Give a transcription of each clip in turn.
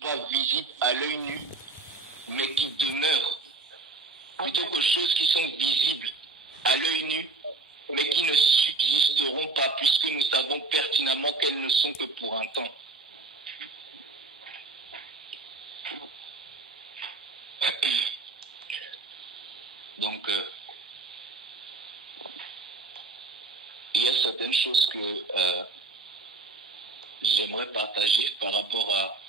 pas visibles à l'œil nu, mais qui demeurent, plutôt que choses qui sont visibles à l'œil nu, mais qui ne subsisteront pas, puisque nous savons pertinemment qu'elles ne sont que pour un temps. Donc, il y a certaines choses que j'aimerais partager par rapport à,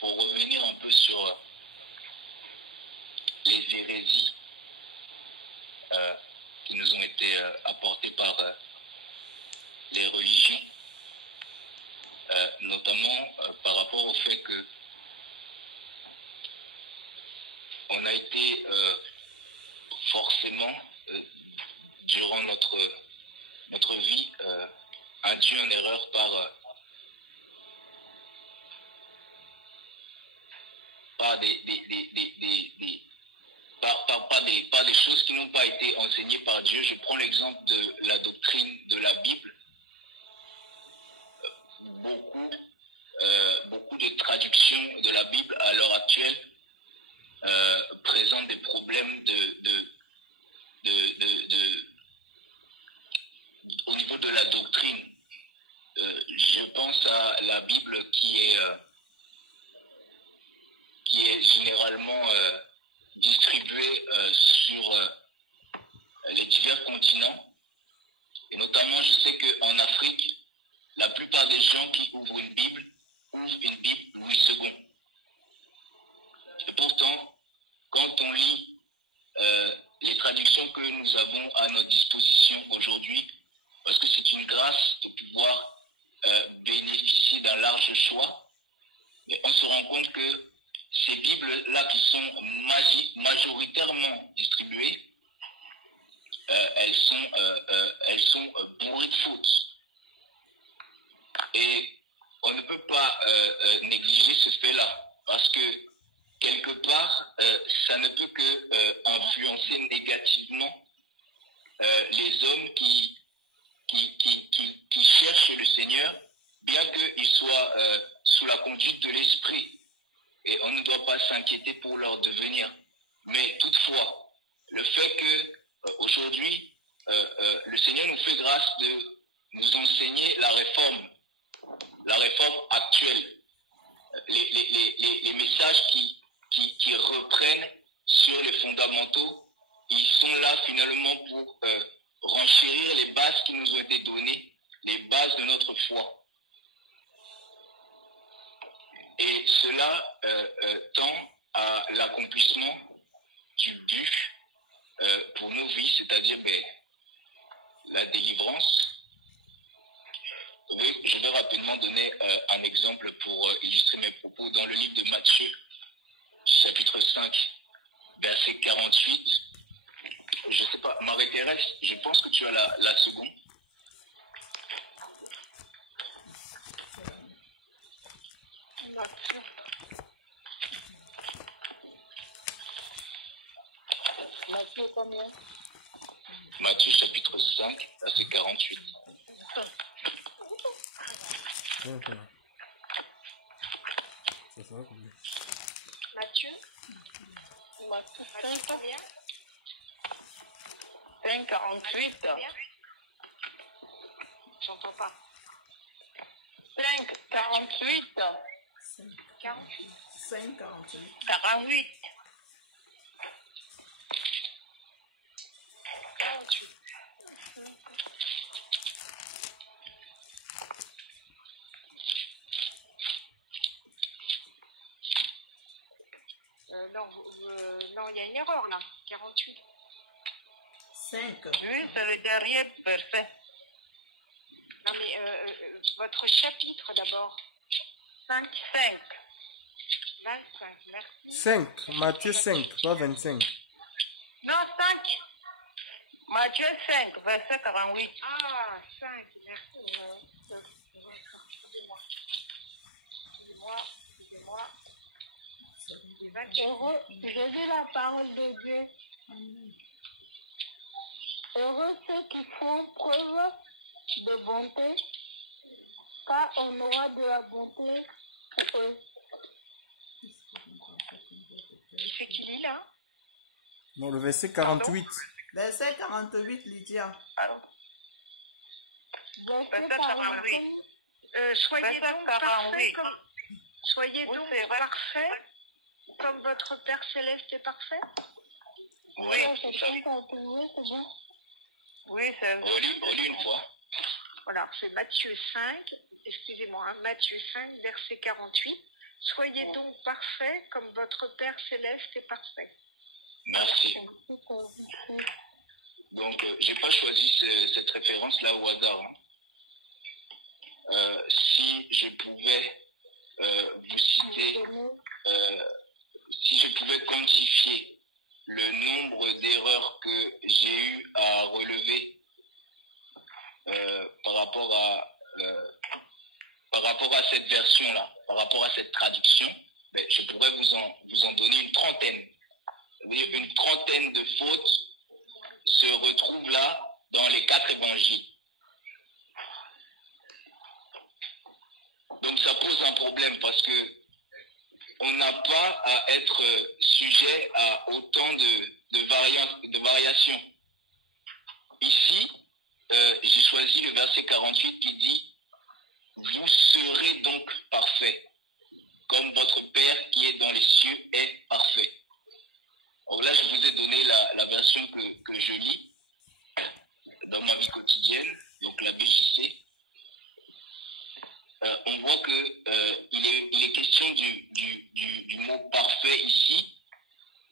pour revenir un peu sur les hérésies qui nous ont été apportées par les religions, notamment par rapport au fait que on a été forcément, durant notre vie, induit en erreur par par des choses qui n'ont pas été enseignées par Dieu. Je prends l'exemple de la doctrine de la Bible. Beaucoup de traductions de la Bible à l'heure actuelle présentent des problèmes au niveau de la doctrine. Je pense à la Bible qui est généralement distribuée sur les divers continents. Et notamment, je sais qu'en Afrique, la plupart des gens qui ouvrent une Bible Louis II. Et pourtant, quand on lit les traductions que nous avons à notre disposition aujourd'hui, parce que c'est une grâce de pouvoir bénéficier d'un large choix, mais on se rend compte que ces Bibles-là qui sont majoritairement distribuées, elles sont bourrées de fautes. Et on ne peut pas négliger ce fait-là, parce que quelque part, ça ne peut que influencer négativement les hommes qui cherchent le Seigneur, bien qu'ils soient sous la conduite de l'Esprit. Et on ne doit pas s'inquiéter pour leur devenir. Mais toutefois, le fait que aujourd'hui, le Seigneur nous fait grâce de nous enseigner la réforme actuelle, les messages qui reprennent sur les fondamentaux, ils sont là finalement pour renchérir les bases qui nous ont été données, les bases de notre foi. Et cela tend à l'accomplissement du but pour nos vies, c'est-à-dire la délivrance. Je vais rapidement donner un exemple pour illustrer mes propos dans le livre de Matthieu, chapitre 5, verset 48. Je ne sais pas, Marie-Thérèse, je pense que tu as la seconde. Matthieu combien? Matthieu chapitre 5, verset 48. Ça sera combien? Matthieu combien? 5,48. J'entends pas. 5,48. 48. 5,48. 48. 48. Non, il y a une erreur là. 48. 5. Oui, c'est le dernier verset. Non, mais votre chapitre d'abord. 5. 5. 25, merci. 5. Matthieu 5, pas 25. Non, 5. Matthieu 5, verset 48. Ah, 5, merci. Excusez-moi. Heureux, je dis la parole de Dieu. Heureux ceux qui font preuve de bonté, car on aura de la bonté pour eux. là. Non, le verset 48. Verset 48, Lydia. Verset 48. Soyez Verset donc 48. soyez Oui, donc c'est vrai. parfaits comme votre Père Céleste est parfait. Oui, C'est ça, 51, c'est bien. Oui, c'est vrai. relis une fois. Voilà, c'est Matthieu 5, excusez-moi, hein, Matthieu 5, verset 48. Soyez donc parfaits comme votre Père Céleste est parfait. Merci. Donc, j'ai pas choisi cette référence-là au hasard. Hein. Si je pouvais vous citer, si je pouvais quantifier le nombre d'erreurs que j'ai eu à relever par rapport à cette version-là, par rapport à cette traduction, ben, je pourrais vous en donner une trentaine. C'est-à-dire une trentaine de fautes se retrouvent là dans les 4 évangiles. Donc ça pose un problème parce que on n'a pas à être sujet à autant de variations. Ici, j'ai choisi le verset 48 qui dit « Vous serez donc parfaits, comme votre Père qui est dans les cieux est parfait. » Donc là, je vous ai donné la version que je lis dans ma vie quotidienne, donc la BJC. On voit que il est question du mot parfait ici.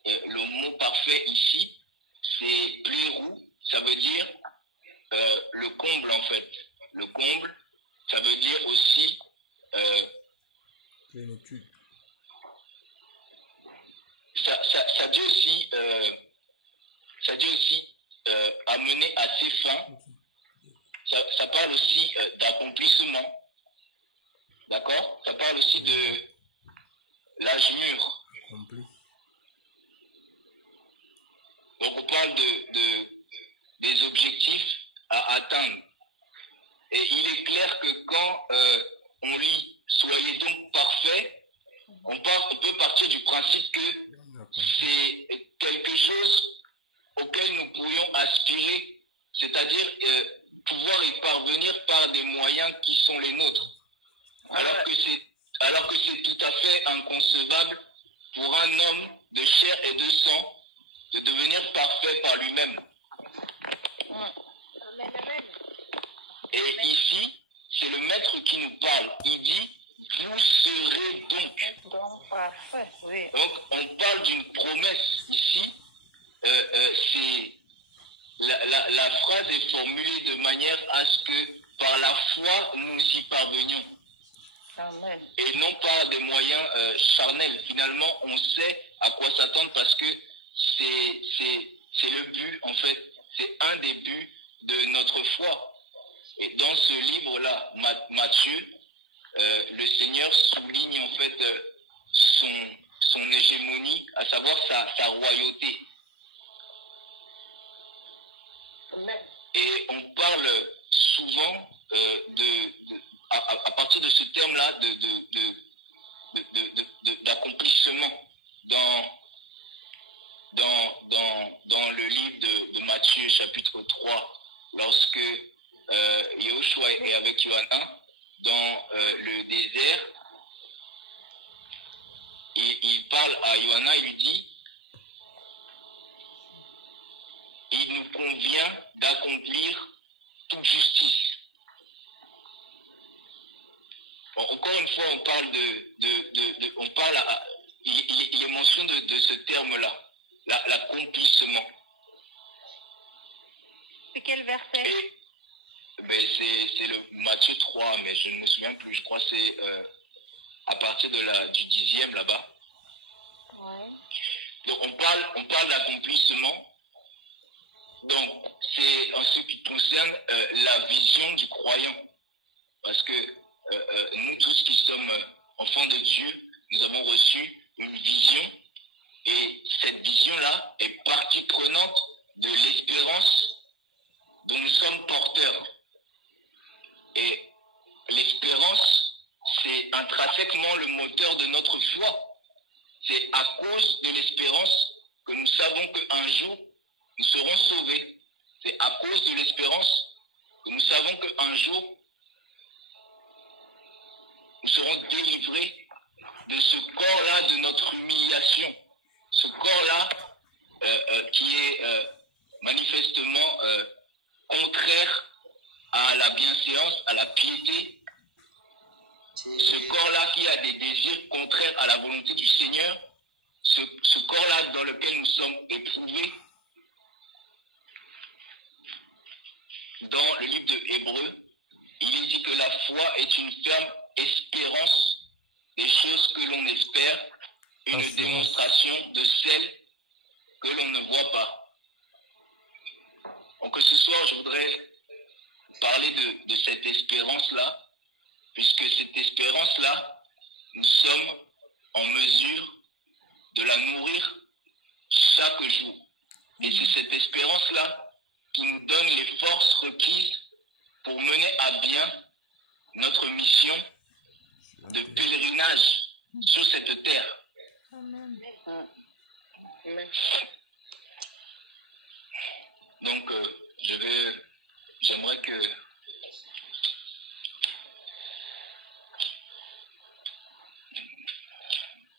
Le mot parfait ici, c'est plérou, ça veut dire le comble en fait. Le comble, ça veut dire aussi Plénitude. ça dit aussi amener à ses fins. Ça parle aussi d'accomplissement. D'accord? Ça parle aussi de l'âge mûr. Accompli. Donc on parle des objectifs à atteindre. Et il est clair que quand on lit « Soyez donc parfaits », on peut partir du principe que c'est quelque chose auquel nous pourrions aspirer, c'est-à-dire pouvoir y parvenir par des moyens qui sont les nôtres. Alors que c'est tout à fait inconcevable pour un homme de chair et de sang de devenir parfait par lui-même. Amen, amen. Et ici, c'est le maître qui nous parle. Il dit, vous serez donc. Donc, parfait, oui. Donc, on parle d'une promesse ici. La phrase est formulée de manière à ce que par la foi, nous y parvenions. Amen. Et non pas des moyens charnels. Finalement, on sait à quoi s'attendre parce que c'est le but, en fait, c'est un des buts de notre foi. Et dans ce livre-là, Matthieu, le Seigneur souligne en fait son hégémonie, à savoir sa royauté. Et on parle souvent à partir de ce terme-là d'accomplissement dans le livre de Matthieu chapitre 3, lorsque Yahushua est avec Johanna dans le désert. Il parle à Johanna, il lui dit, il nous convient d'accomplir toute justice. Bon, encore une fois, on parle il est mention de ce terme-là, l'accomplissement. C'est quel verset? C'est le Matthieu 3, mais je ne me souviens plus. Je crois que c'est à partir du 10e là-bas. Ouais. Donc on parle d'accomplissement. Donc c'est en ce qui concerne la vision du croyant. Parce que nous tous qui sommes enfants de Dieu, nous avons reçu une vision. Et cette vision-là est partie prenante de l'espérance dont nous sommes porteurs. Et l'espérance, c'est intrinsèquement le moteur de notre foi. C'est à cause de l'espérance que nous savons qu'un jour, nous serons sauvés. C'est à cause de l'espérance que nous savons qu'un jour, nous serons délivrés de ce corps-là, de notre humiliation. Ce corps-là qui est manifestement contraire à la bienséance, à la piété. Ce corps-là qui a des désirs contraires à la volonté du Seigneur. Ce corps-là dans lequel nous sommes éprouvés. Dans le livre de Hébreux, il est dit que la foi est une ferme espérance des choses que l'on espère, une démonstration de celles que l'on ne voit pas. Donc ce soir, je voudrais parler de cette espérance-là, puisque cette espérance-là, nous sommes en mesure de la nourrir chaque jour. Et c'est cette espérance-là qui nous donne les forces requises pour mener à bien notre mission de pèlerinage sur cette terre. Donc, j'aimerais que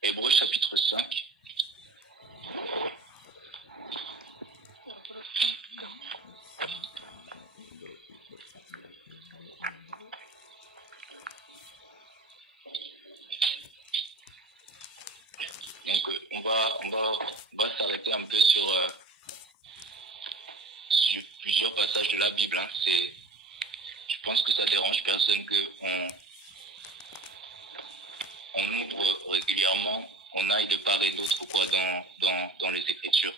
Hébreux chapitre 5. On va s'arrêter un peu sur plusieurs passages de la Bible. Hein. Je pense que ça dérange personne qu'on ouvre régulièrement, on aille de part et d'autre dans les Écritures.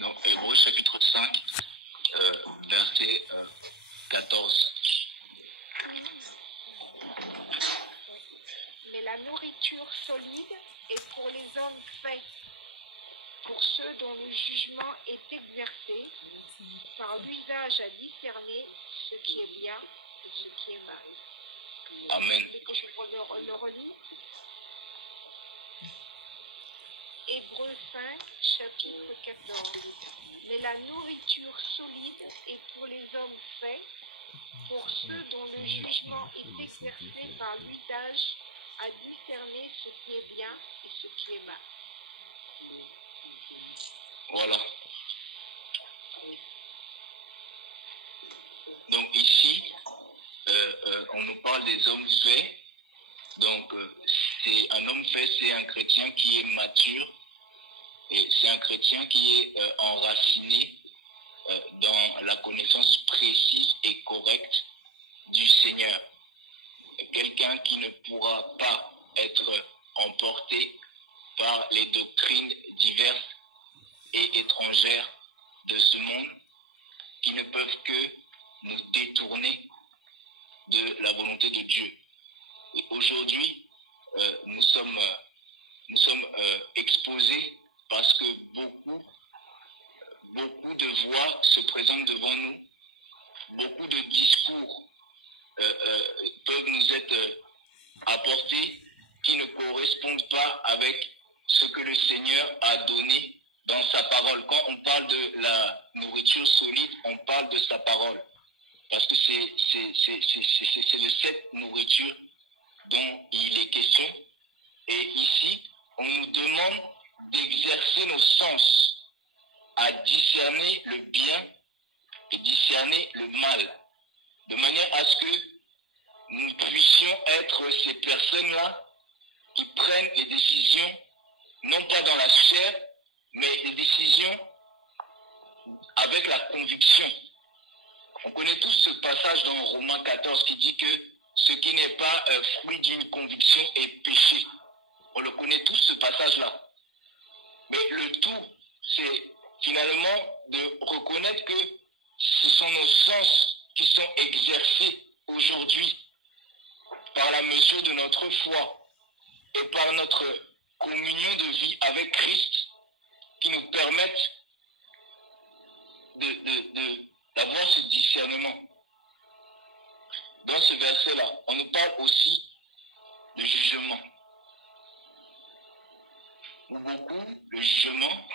Donc, Hébreux chapitre 5, verset 14. Mais la nourriture solide est pour les hommes faits, pour ceux dont le jugement est exercé par l'usage à discerner ce qui est bien et ce qui est mal. Amen. Et que je le relis. Hébreux 5, chapitre 14. Mais la nourriture solide est pour les hommes faits, pour ceux dont le jugement est exercé par l'usage à discerner ce qui est bien et ce qui est mal. Voilà. Donc ici, on nous parle des hommes faits. Donc c'est un homme fait, c'est un chrétien qui est mature et c'est un chrétien qui est enraciné dans la connaissance précise et correcte du Seigneur. Quelqu'un qui ne pourra pas être emporté par les doctrines diverses et étrangères de ce monde qui ne peuvent que nous détourner de la volonté de Dieu. Et aujourd'hui, nous sommes exposés parce que beaucoup de voix se présentent devant nous, beaucoup de discours peuvent nous être apportés qui ne correspondent pas avec ce que le Seigneur a donné dans sa parole. Quand on parle de la nourriture solide, on parle de sa parole. Parce que c'est de cette nourriture dont il est question. Et ici, on nous demande d'exercer nos sens à discerner le bien et discerner le mal. De manière à ce que nous puissions être ces personnes-là qui prennent les décisions, non pas dans la chair, mais des décisions avec la conviction. On connaît tous ce passage dans Romains 14 qui dit que ce qui n'est pas fruit d'une conviction est péché. On le connaît tous ce passage-là. Mais le tout, c'est finalement de reconnaître que ce sont nos sens qui sont exercés aujourd'hui par la mesure de notre foi et par notre communion de vie avec Christ qui nous permettent d'avoir ce discernement. dans ce verset-là, on nous parle aussi de jugement. Pour beaucoup, le jugement,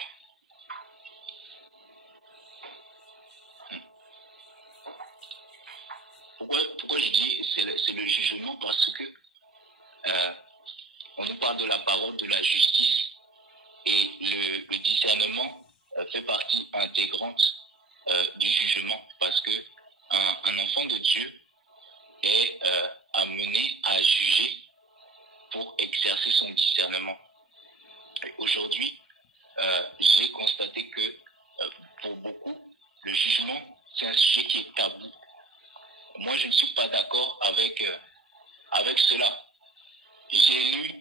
pourquoi je dis c'est le jugement? Parce que on nous parle de la parole de la justice et le discernement fait partie intégrante du jugement, parce que un enfant de Dieu est amené à juger pour exercer son discernement. Et aujourd'hui, j'ai constaté que pour beaucoup, le jugement, c'est un sujet qui est tabou. Moi, je ne suis pas d'accord avec cela. J'ai lu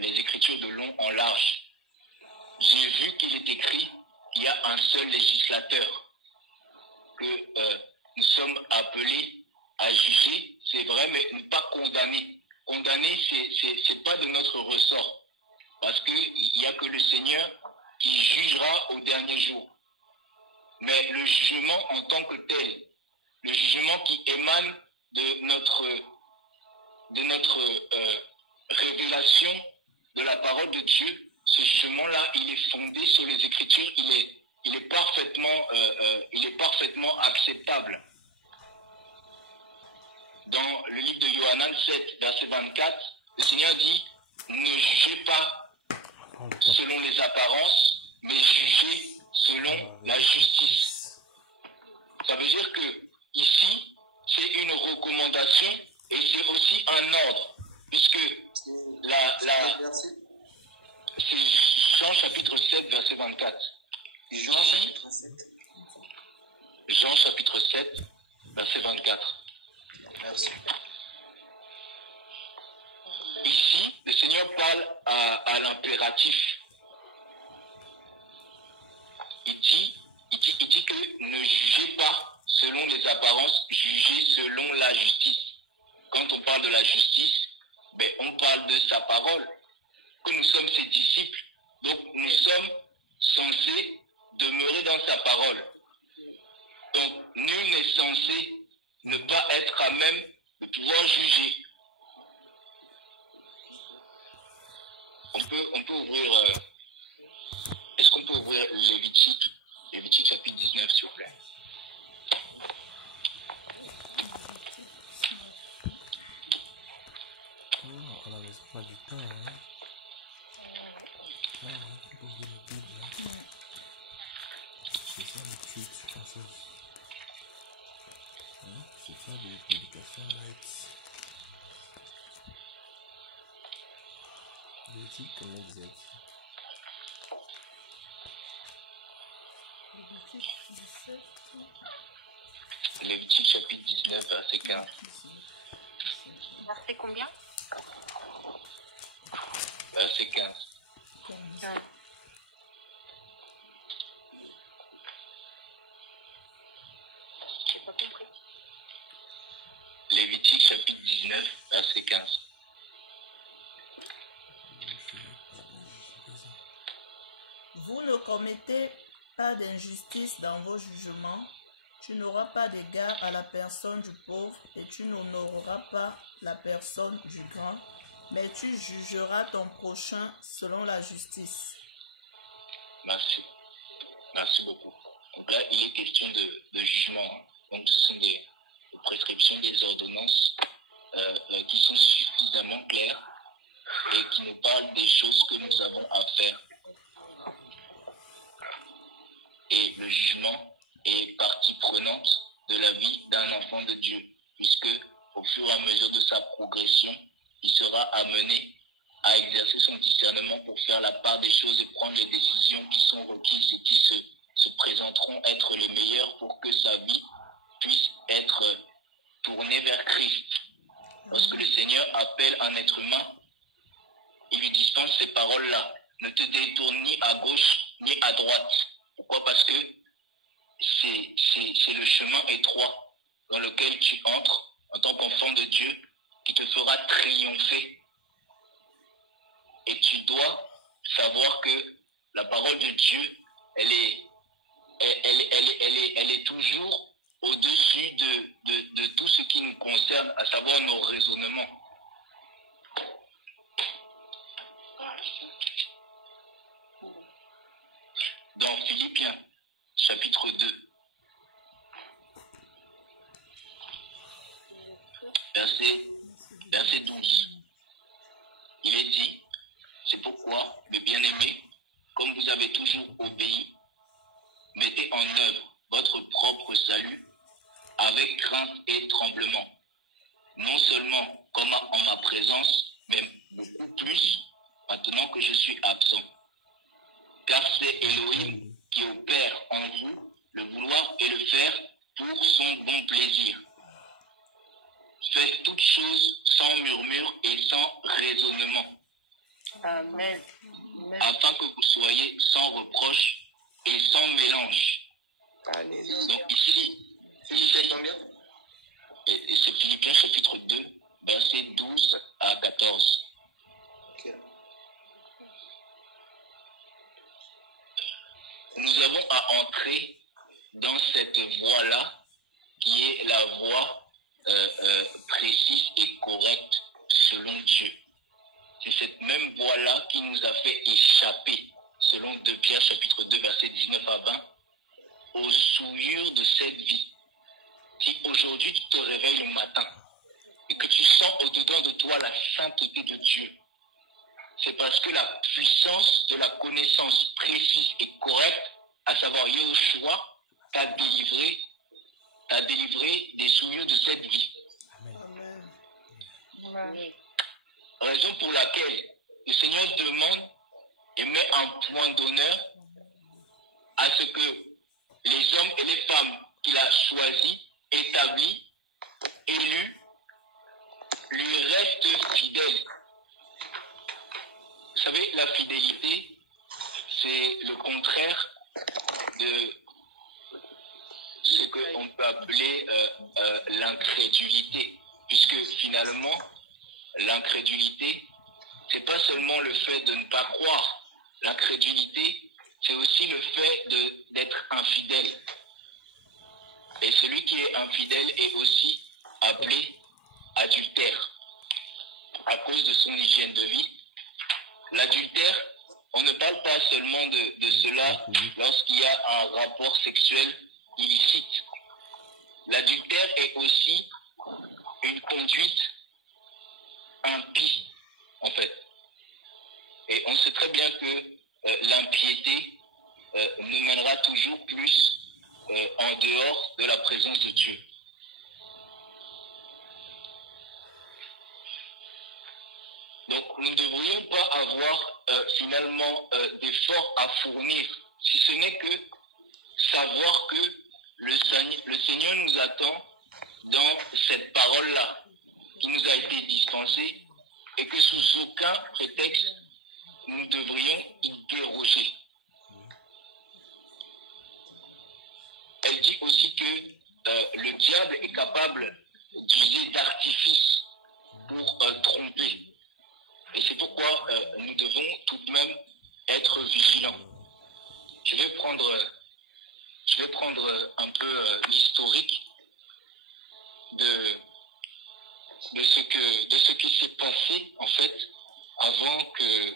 les Écritures de long en large. J'ai vu qu'il est écrit qu'il y a un seul législateur, que nous sommes appelés à juger, c'est vrai, mais ne pas condamner. Condamner, c'est pas de notre ressort, parce qu'il n'y a que le Seigneur qui jugera au dernier jour. Mais le jugement en tant que tel, le jugement qui émane de notre révélation de la parole de Dieu, ce jugement-là, il est fondé sur les Écritures, il est parfaitement acceptable. Dans le livre de Yohanan 7, verset 24, le Seigneur dit: ne jugez pas selon les apparences, mais jugez selon la justice. Ça veut dire que ici, c'est une recommandation et c'est aussi un ordre, puisque c'est Jean chapitre 7, verset 24. Jean chapitre 7, verset 24. Merci. Ici, le Seigneur parle à l'impératif. Il dit que ne jugez pas selon les apparences, jugez selon la justice. Quand on parle de la justice, on parle de sa parole, que nous sommes ses disciples. Donc nous sommes censés demeurer dans sa parole. Donc nul n'est censé ne pas être à même de pouvoir juger. On peut ouvrir... Est-ce qu'on peut ouvrir Lévitique chapitre 19, s'il vous plaît? On n'avait pas du temps, hein. On peut ouvrir la Bible, hein. C'est ça l'étude française. Hein? C'est ça les prédications light. Lévitique comme exact. Lévitique chapitre 19, verset 15. Verset combien? Verset 15. J'ai pas compris. Lévitique chapitre 19, verset 15. Vous ne commettez pas d'injustice dans vos jugements. Tu n'auras pas d'égard à la personne du pauvre et tu n'honoreras pas la personne du grand, mais tu jugeras ton prochain selon la justice. Merci. Merci beaucoup. Donc là, il est question de jugement. Donc ce sont des prescriptions, des ordonnances qui sont suffisamment claires et qui nous parlent des choses que nous avons à faire. Et le jugement est partie prenante de la vie d'un enfant de Dieu, puisque au fur et à mesure de sa progression, il sera amené à exercer son discernement pour faire la part des choses et prendre les décisions qui sont requises et qui se présenteront être les meilleures pour que sa vie puisse être tournée vers Christ. Lorsque le Seigneur appelle un être humain, il lui dispense ces paroles-là: ne te détourne ni à gauche ni à droite. Pourquoi? Parce que c'est le chemin étroit dans lequel tu entres en tant qu'enfant de Dieu qui te fera triompher. Et tu dois savoir que la parole de Dieu, elle est toujours au-dessus de tout ce qui nous concerne, à savoir nos raisonnements. Dans Philippiens, chapitre 2, verset 12, il est dit, c'est pourquoi, mes bien-aimés, comme vous avez toujours obéi, mettez en œuvre votre propre salut avec crainte et tremblement, non seulement comme en ma présence, mais beaucoup plus maintenant que je suis absent. Car c'est Elohim qui opère en vous le vouloir et le faire pour son bon plaisir. Faites toutes choses sans murmure et sans raisonnement, Amen. afin que vous soyez sans reproche et sans mélange. Alléluia. Donc ici c'est combien? Et c'est Philippiens chapitre 2, versets 12 à 14. Nous avons à entrer dans cette voie-là, qui est la voie précise et correcte selon Dieu. C'est cette même voie-là qui nous a fait échapper, selon 2 Pierre chapitre 2, versets 19 à 20, aux souillures de cette vie. Si aujourd'hui tu te réveilles le matin et que tu sens au-dedans de toi la sainteté de Dieu, c'est parce que la puissance de la connaissance précise et correcte, à savoir Yahushua, t'a délivré des souillures de cette vie. Amen. Raison pour laquelle le Seigneur demande et met un point d'honneur à ce que les hommes et les femmes qu'il a choisis, établis, élus, lui restent fidèles. Vous savez, la fidélité, c'est le contraire de ce qu'on peut appeler l'incrédulité, puisque finalement, l'incrédulité, c'est pas seulement le fait de ne pas croire. L'incrédulité, c'est aussi le fait d'être infidèle. Et celui qui est infidèle est aussi appelé adultère à cause de son hygiène de vie. L'adultère, on ne parle pas seulement de cela lorsqu'il y a un rapport sexuel illicite. L'adultère est aussi une conduite impie, en fait. Et on sait très bien que l'impiété nous mènera toujours plus en dehors de la présence de Dieu. Donc nous ne devrions pas avoir finalement d'efforts à fournir, si ce n'est que savoir que le Seigneur nous attend dans cette parole-là qui nous a été dispensée et que sous aucun prétexte nous devrions interroger. Elle dit aussi que le diable est capable d'user d'artifice pour tromper. Et c'est pourquoi nous devons tout de même être vigilants. Je vais prendre un peu l'historique de ce qui s'est passé en fait avant que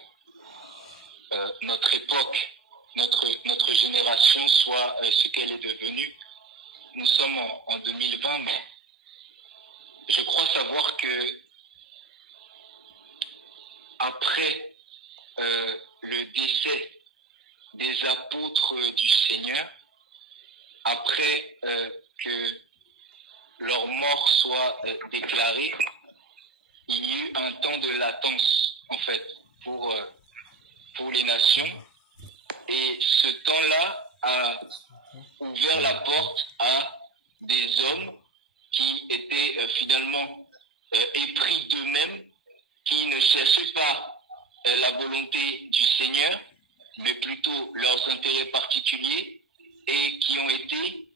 notre époque, notre génération soit ce qu'elle est devenue. Nous sommes en 2020, mais je crois savoir que après le décès des apôtres du Seigneur, après que leur mort soit déclarée, il y a eu un temps de latence, en fait, pour les nations. Et ce temps-là a ouvert la porte à des hommes qui étaient finalement épris d'eux-mêmes, qui ne cherchaient pas la volonté du Seigneur, mais plutôt leurs intérêts particuliers, et qui ont été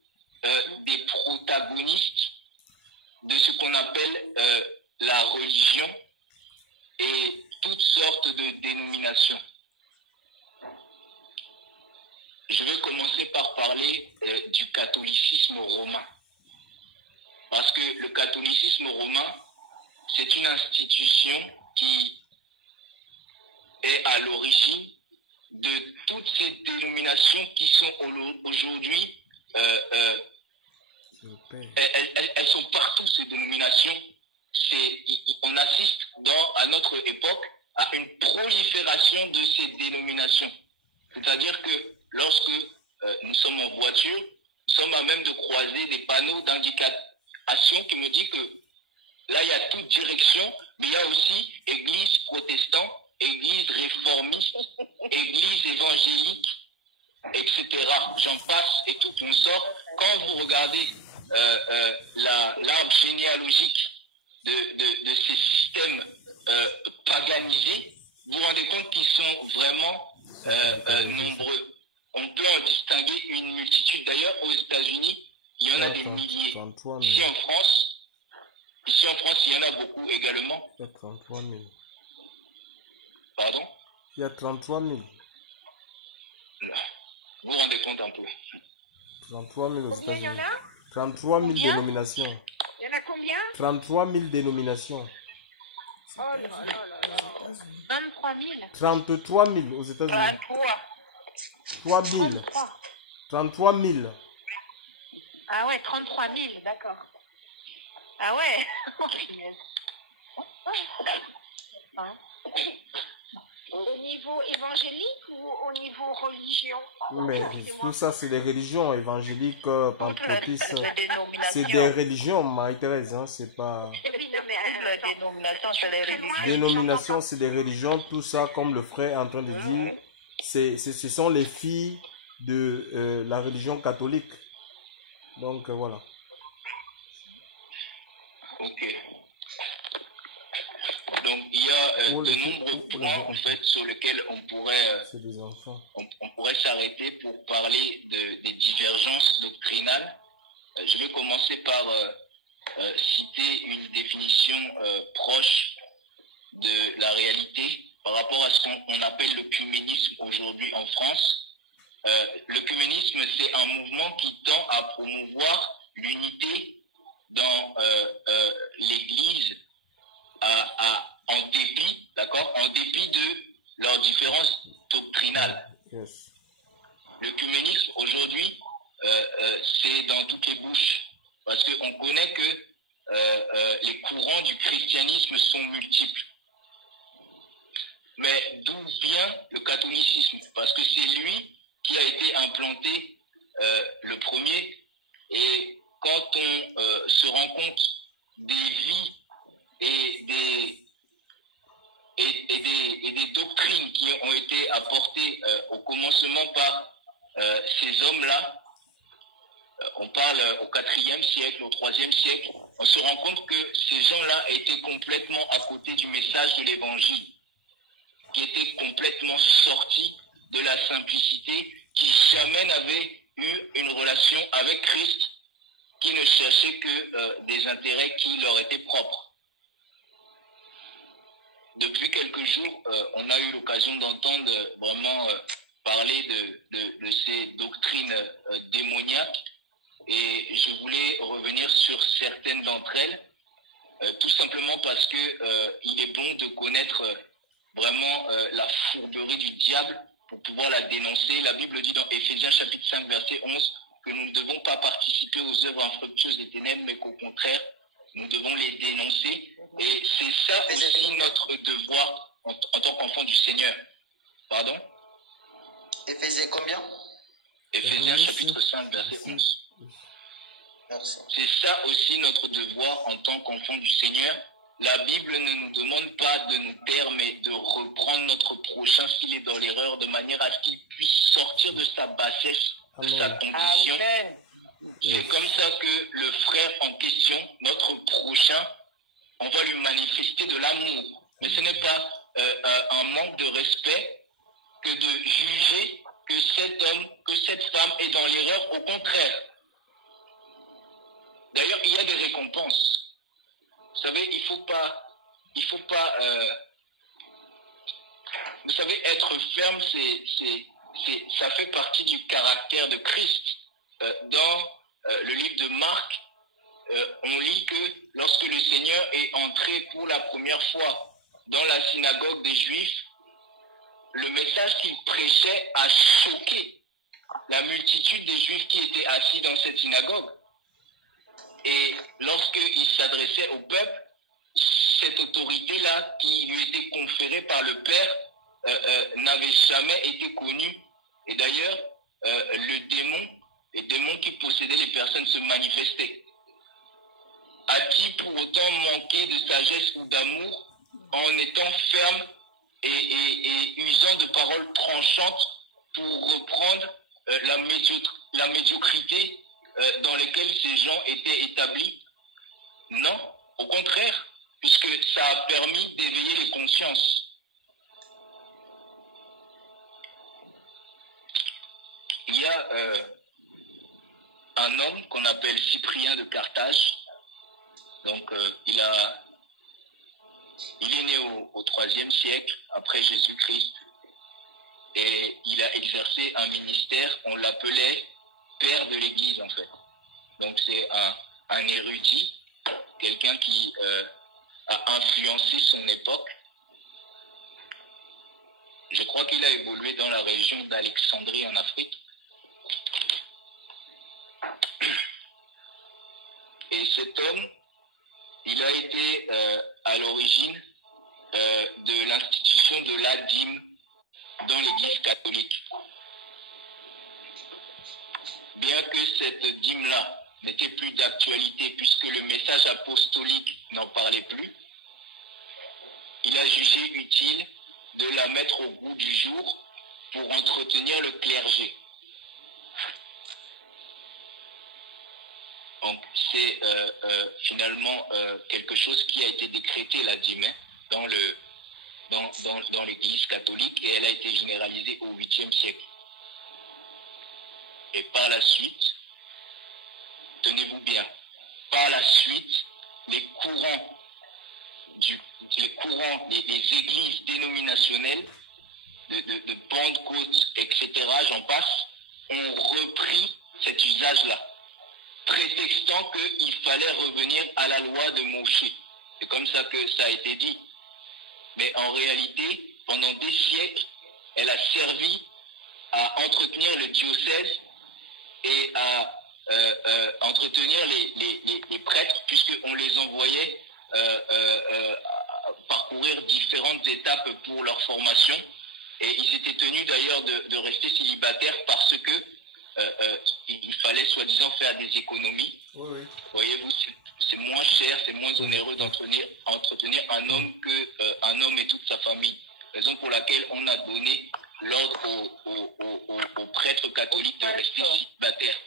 des protagonistes de ce qu'on appelle la religion et toutes sortes de dénominations. Je vais commencer par parler du catholicisme romain. catéchisme romain, c'est une institution qui est à l'origine de toutes ces dénominations qui sont aujourd'hui, elles sont partout, ces dénominations. On assiste à notre époque à une prolifération de ces dénominations. C'est-à-dire que lorsque nous sommes en voiture, nous sommes à même de croiser des panneaux d'indication qui me disent que là, il y a toute direction, mais il y a aussi église protestante, église réformiste, église évangélique, etc. J'en passe et tout consort. Quand vous regardez l'arbre généalogique de ces systèmes paganisés, vous vous rendez compte qu'ils sont vraiment nombreux. On peut en distinguer une multitude. D'ailleurs, aux États-Unis, il y en a des milliers. Ici en France, il y en a beaucoup également. Il y a 33 000. Pardon? Il y a 33 000. Vous vous rendez compte un peu? 33 000 aux Combien il y en États-Unis. a? 33 000 Combien? dénominations. Il y en a combien? 33 000 dénominations. Oh là là là là. 23 000. 33 000 aux États-Unis. 23. 3 000. 33 000. Ah ouais, 33 000, d'accord. Ah ouais. Oh, punaise. Au niveau évangélique ou au niveau religion? Mais tout ça, c'est des religions évangéliques, pentecôtistes. La dénomination. C'est des religions, Marie-Thérèse, hein, c'est pas... Oui, non, mais La dénomination, c'est les religions. Dénomination, c'est des religions, tout ça, comme le frère est en train de dire, ce sont les filles de la religion catholique. Donc, voilà. Ok. Donc, il y a de nombreux points, en fait, sur lesquels on pourrait... C'est des enfants. On pourrait s'arrêter pour parler des divergences doctrinales. Je vais commencer par citer une définition proche de la réalité par rapport à ce qu'on appelle l'œcuménisme aujourd'hui en France. L'œcuménisme, c'est un mouvement qui tend à promouvoir l'unité dans l'Église en dépit, d'accord, en dépit de leurs différences doctrinales. Yes. L'œcuménisme aujourd'hui, c'est dans toutes les bouches, parce qu'on connaît que les courants du christianisme sont multiples. Mais d'où vient le catholicisme? Parce que c'est lui qui a été implanté le premier, et quand on se rend compte des vies et des doctrines qui ont été apportées au commencement par ces hommes-là, on parle au IVe siècle, au IIIe siècle, on se rend compte que ces gens-là étaient complètement à côté du message de l'évangile, qui étaient complètement sortis de la simplicité, qui jamais n'avaient eu une relation avec Christ, qui ne cherchaient que des intérêts qui leur étaient propres. Depuis quelques jours, on a eu l'occasion d'entendre vraiment parler de ces doctrines démoniaques, et je voulais revenir sur certaines d'entre elles, tout simplement parce que il est bon de connaître vraiment la fourberie du diable pour pouvoir la dénoncer. La Bible dit dans Éphésiens chapitre 5 verset 11 que nous ne devons pas participer aux œuvres infructueuses des ténèbres, mais qu'au contraire, nous devons les dénoncer. Et c'est ça aussi notre devoir en tant qu'enfant du Seigneur. Pardon? Éphésiens combien? Éphésiens chapitre 5 verset 11. Merci. C'est ça aussi notre devoir en tant qu'enfant du Seigneur. La Bible ne nous demande pas de nous taire, mais de reprendre notre prochain s'il est dans l'erreur, de manière à ce qu'il puisse sortir de sa bassesse, de sa condition. Amen. C'est comme ça que le frère en question, notre prochain, on va lui manifester de l'amour. Mais ce n'est pas un manque de respect que de juger que cet homme, que cette femme est dans l'erreur. Au contraire. D'ailleurs, il y a des récompenses. Vous savez, il faut pas, vous savez, être ferme, ça fait partie du caractère de Christ. Dans le livre de Marc, on lit que lorsque le Seigneur est entré pour la première fois dans la synagogue des Juifs, le message qu'il prêchait a choqué la multitude des Juifs qui étaient assis dans cette synagogue. Et lorsqu'il s'adressait au peuple, cette autorité-là qui lui était conférée par le Père n'avait jamais été connue. Et d'ailleurs, les démons qui possédaient les personnes se manifestaient. A-t-il pour autant manqué de sagesse ou d'amour en étant ferme et usant de paroles tranchantes pour reprendre la médiocrité dans laquelle ces gens étaient établis? Non, au contraire, puisque ça a permis d'éveiller les consciences. Il y a un homme qu'on appelle Cyprien de Carthage. Donc il est né au IIIe siècle après Jésus-Christ et il a exercé un ministère, on l'appelait père de l'Église en fait. Donc c'est un érudit, quelqu'un qui a influencé son époque. Je crois qu'il a évolué dans la région d'Alexandrie en Afrique. Et cet homme, il a été à l'origine de l'institution de la dîme dans l'Église catholique. Bien que cette dîme-là n'était plus d'actualité puisque le message apostolique n'en parlait plus, il a jugé utile de la mettre au goût du jour pour entretenir le clergé. Donc c'est finalement quelque chose qui a été décrété, la dîme, dans l'Église catholique, et elle a été généralisée au 8e siècle. Et par la suite, tenez-vous bien, par la suite, les églises dénominationnelles de Pentecôte, etc., j'en passe, ont repris cet usage-là, prétextant qu'il fallait revenir à la loi de Moshe. C'est comme ça que ça a été dit. Mais en réalité, pendant des siècles, elle a servi à entretenir le diocèse et à entretenir les prêtres, puisqu'on les envoyait parcourir différentes étapes pour leur formation. Et ils étaient tenus d'ailleurs de rester célibataires parce que il fallait soi-disant faire des économies. Oui. Voyez-vous, c'est moins cher, c'est moins onéreux d'entretenir un homme qu'un homme et toute sa famille. Raison pour laquelle on a donné l'ordre aux prêtres catholiques de rester célibataires.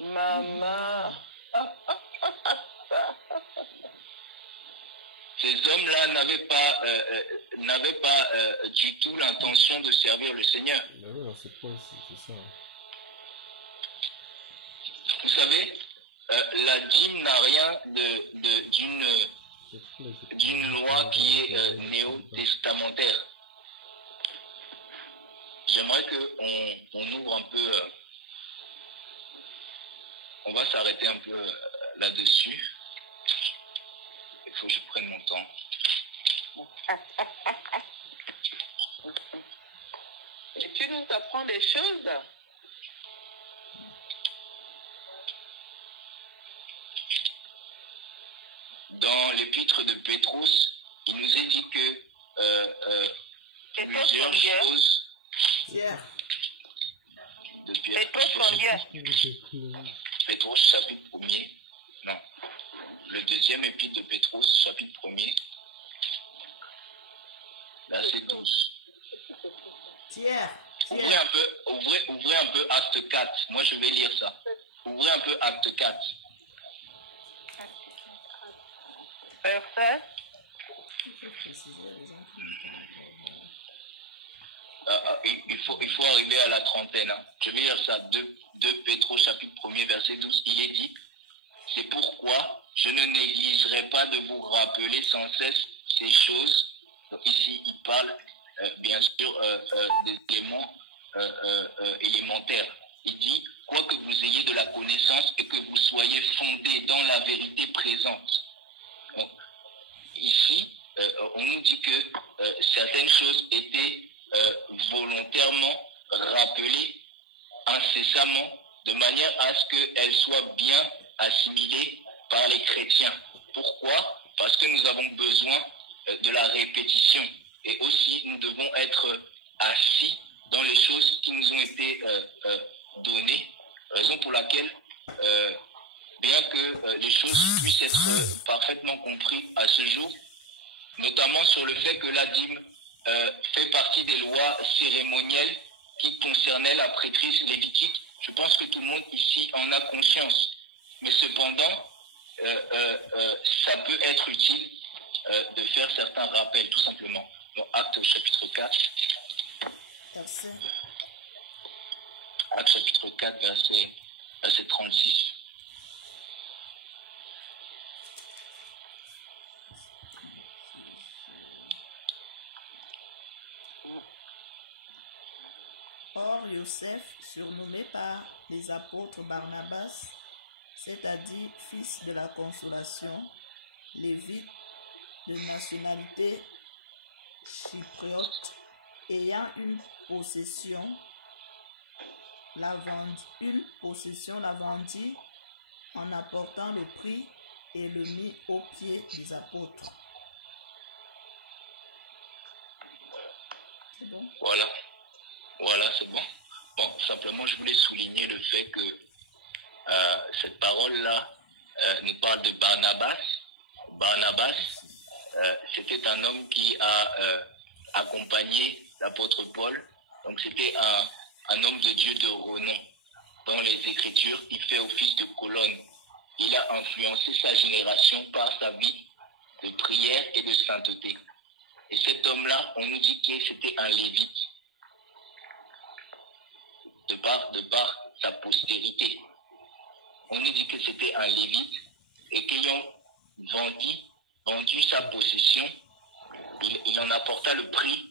Maman. Ces hommes-là n'avaient pas du tout l'intention de servir le Seigneur. Oui, c'est quoi ici, c'est ça. Vous savez, la dîme n'a rien d'une loi qui est néo-testamentaire. J'aimerais qu'on ouvre un peu, on va s'arrêter un peu là-dessus. Il faut que je prenne mon temps. Et tu nous apprends des choses? Dans l'épître de Pétrus, il nous est dit que plusieurs choses de Pierre. Pétrus, chapitre 1er. Non. Le deuxième épître de Pétrus, chapitre 1er. Verset 12. Ouvrez un peu Acte 4. Moi, je vais lire ça. Ouvrez un peu Acte 4. Verset. Il faut arriver à la trentaine. Hein. Je vais lire ça. 2 Pétrus, chapitre 1er, verset 12. Il est dit: c'est pourquoi je ne négligerai pas de vous rappeler sans cesse ces choses. Donc ici, il parle bien sûr des éléments élémentaires. Il dit: quoi que vous ayez de la connaissance et que vous soyez fondée dans la vérité présente. Donc, ici, on nous dit que certaines choses étaient volontairement rappelées incessamment de manière à ce qu'elles soient bien assimilées par les chrétiens. Pourquoi? Parce que nous avons besoin de la répétition. Et aussi, nous devons être assis dans les choses qui nous ont été données. Raison pour laquelle, bien que les choses puissent être parfaitement comprises à ce jour, notamment sur le fait que la dîme fait partie des lois cérémonielles qui concernaient la prêtrise lévitique, je pense que tout le monde ici en a conscience. Mais cependant, ça peut être utile de faire certains rappels, tout simplement. Dans Actes chapitre 4. Verset. Actes chapitre 4, verset 36. Or, Joseph, surnommé par les apôtres Barnabas, c'est-à-dire fils de la consolation, lévite de nationalité chypriote, ayant une possession, la vendit en apportant le prix et le mit aux pieds des apôtres. C'est bon? Voilà, c'est bon. Bon, simplement, je voulais souligner le fait que cette parole-là nous parle de Barnabas. Barnabas, c'était un homme qui a accompagné l'apôtre Paul. Donc, c'était un homme de Dieu de renom. Dans les Écritures, il fait office de colonne. Il a influencé sa génération par sa vie de prière et de sainteté. Et cet homme-là, on nous dit que c'était un lévite. De par sa postérité. On nous dit que c'était un lévite et qu'ayant vendu sa possession, il en apporta le prix.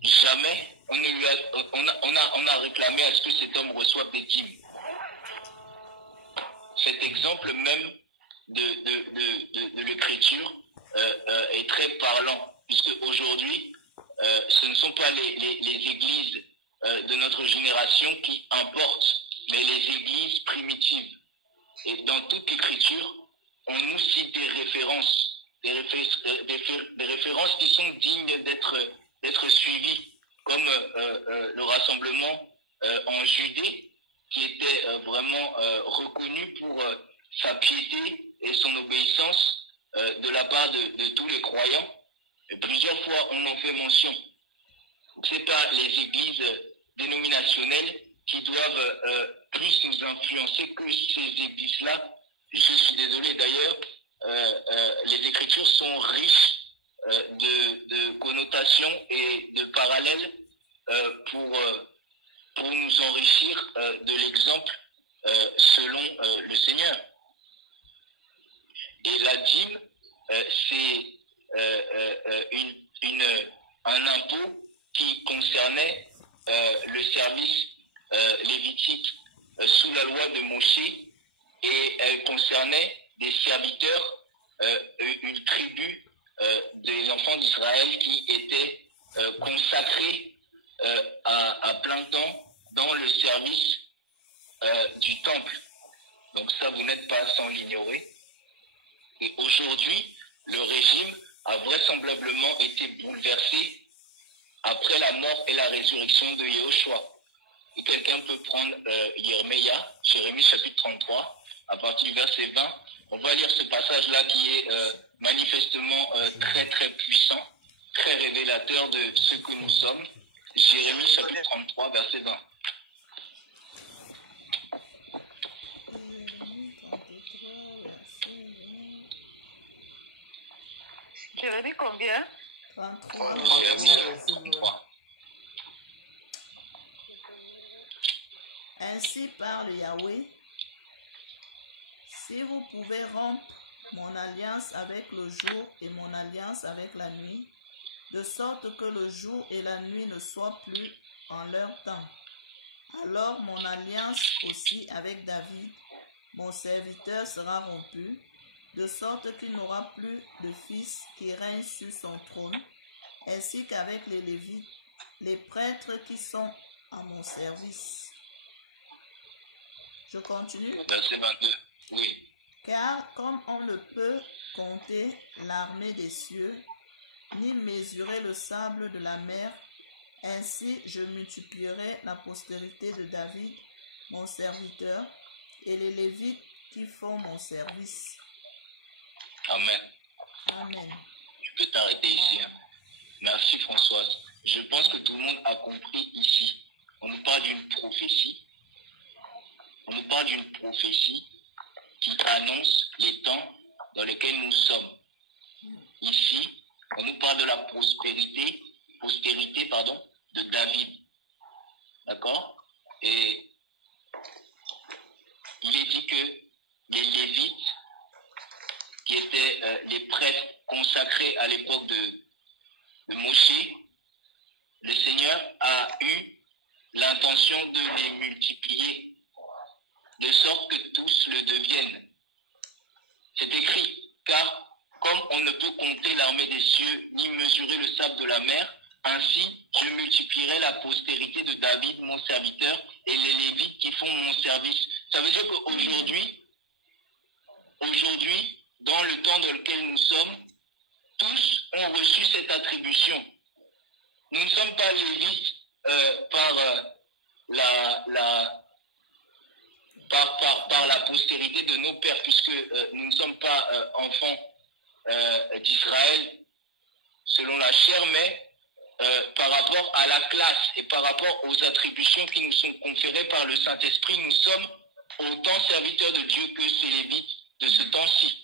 Jamais on a réclamé à ce que cet homme reçoive des dîmes. Cet exemple même de l'écriture est très parlant, puisque aujourd'hui, ce ne sont pas les églises de notre génération qui importent, mais les églises primitives. Et dans toute l'écriture, on nous cite des références, des références qui sont dignes d'être suivies, comme le rassemblement en Judée, qui était vraiment reconnu pour sa piété et son obéissance de la part de tous les croyants. Et plusieurs fois, on en fait mention. Ce n'est pas les églises dénominationnelles qui doivent plus nous influencer que ces églises-là. Je suis désolé d'ailleurs, les Écritures sont riches de connotations et de parallèles pour nous enrichir de l'exemple selon le Seigneur. Et la dîme, c'est un impôt qui concernait le service lévitique sous la loi de Moïse, et elle concernait des serviteurs, une tribu des enfants d'Israël qui étaient consacrés à plein temps dans le service du temple. Donc ça, vous n'êtes pas sans l'ignorer. Et aujourd'hui, le régime a vraisemblablement été bouleversé après la mort et la résurrection de Yehoshua. Et quelqu'un peut prendre Jérémie chapitre 33, à partir du verset 20. On va lire ce passage-là qui est manifestement très très puissant, très révélateur de ce que nous sommes. Jérémie chapitre 33, verset 20. Jérémie combien? 33. Jérémie 33. Ainsi parle Yahweh, si vous pouvez rompre mon alliance avec le jour et mon alliance avec la nuit, de sorte que le jour et la nuit ne soient plus en leur temps, alors mon alliance aussi avec David mon serviteur sera rompu, de sorte qu'il n'aura plus de fils qui règne sur son trône, ainsi qu'avec les Lévites, les prêtres qui sont à mon service. Je continue. Verset 22. Oui. Car comme on ne peut compter l'armée des cieux, ni mesurer le sable de la mer, ainsi je multiplierai la postérité de David, mon serviteur, et les Lévites qui font mon service. Amen. Amen. Tu peux t'arrêter ici. Hein. Merci Françoise. Je pense que tout le monde a compris ici. On nous parle d'une prophétie. On nous parle d'une prophétie qui annonce les temps dans lesquels nous sommes. Ici, on nous parle de la postérité de David. D'accord? Et il est dit que les Lévites, qui étaient les prêtres consacrés à l'époque de Moshe, le Seigneur a eu l'intention de les multiplier, de sorte que tous le deviennent. C'est écrit, car comme on ne peut compter l'armée des cieux, ni mesurer le sable de la mer, ainsi je multiplierai la postérité de David, mon serviteur, et les Lévites qui font mon service. Ça veut dire qu'aujourd'hui, dans le temps dans lequel nous sommes, tous ont reçu cette attribution. Nous ne sommes pas lévites par la postérité de nos pères, puisque nous ne sommes pas enfants d'Israël selon la chair, mais par rapport à la classe et par rapport aux attributions qui nous sont conférées par le Saint-Esprit, nous sommes autant serviteurs de Dieu que ces Lévites de ce temps-ci.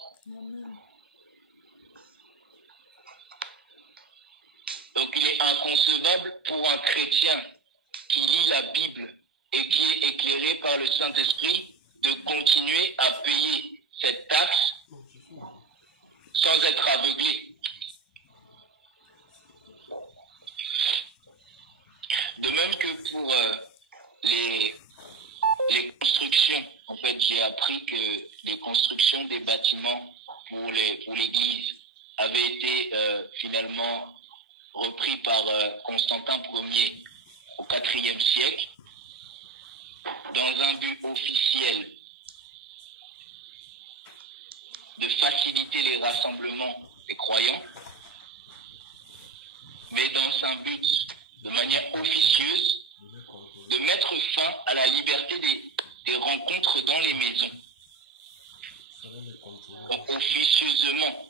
Donc il est inconcevable pour un chrétien qui lit la Bible et qui est éclairé par le Saint-Esprit de continuer à payer cette taxe sans être aveuglé. De même que pour les constructions, en fait j'ai appris que les constructions des bâtiments pour l'église avaient été finalement repris par Constantin Ier au IVe siècle, dans un but officiel de faciliter les rassemblements des croyants, mais dans un but de manière officieuse de mettre fin à la liberté des rencontres dans les maisons. Donc, officieusement,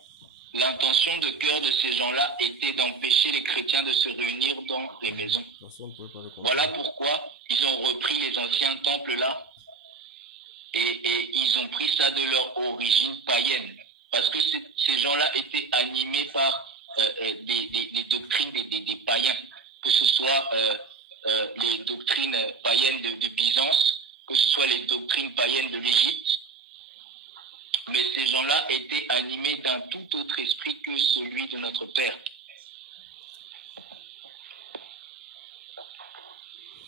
l'intention de cœur de ces gens-là était d'empêcher les chrétiens de se réunir dans les maisons. Voilà pourquoi ils ont repris les anciens temples-là et ils ont pris ça de leur origine païenne. Parce que ces gens-là étaient animés par des doctrines des païens, que ce soit les doctrines païennes de Byzance, que ce soit les doctrines païennes de l'Égypte. Mais ces gens-là étaient animés d'un tout autre esprit que celui de notre Père.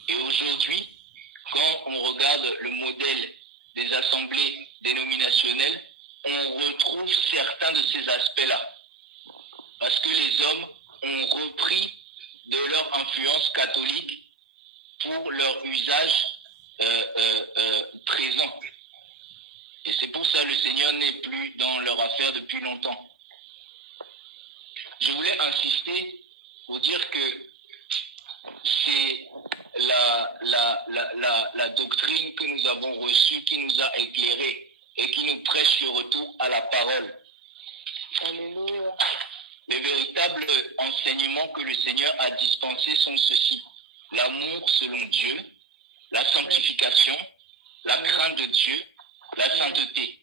Et aujourd'hui, quand on regarde le modèle des assemblées dénominationnelles, on retrouve certains de ces aspects-là. Parce que les hommes ont repris de leur influence catholique pour leur usage présent. Et c'est pour ça que le Seigneur n'est plus dans leur affaire depuis longtemps. Je voulais insister pour dire que c'est la doctrine que nous avons reçue qui nous a éclairés et qui nous prêche le retour à la parole. Alléluia. Les véritables enseignements que le Seigneur a dispensés sont ceux-ci: l'amour selon Dieu, la sanctification, la crainte de Dieu, la sainteté.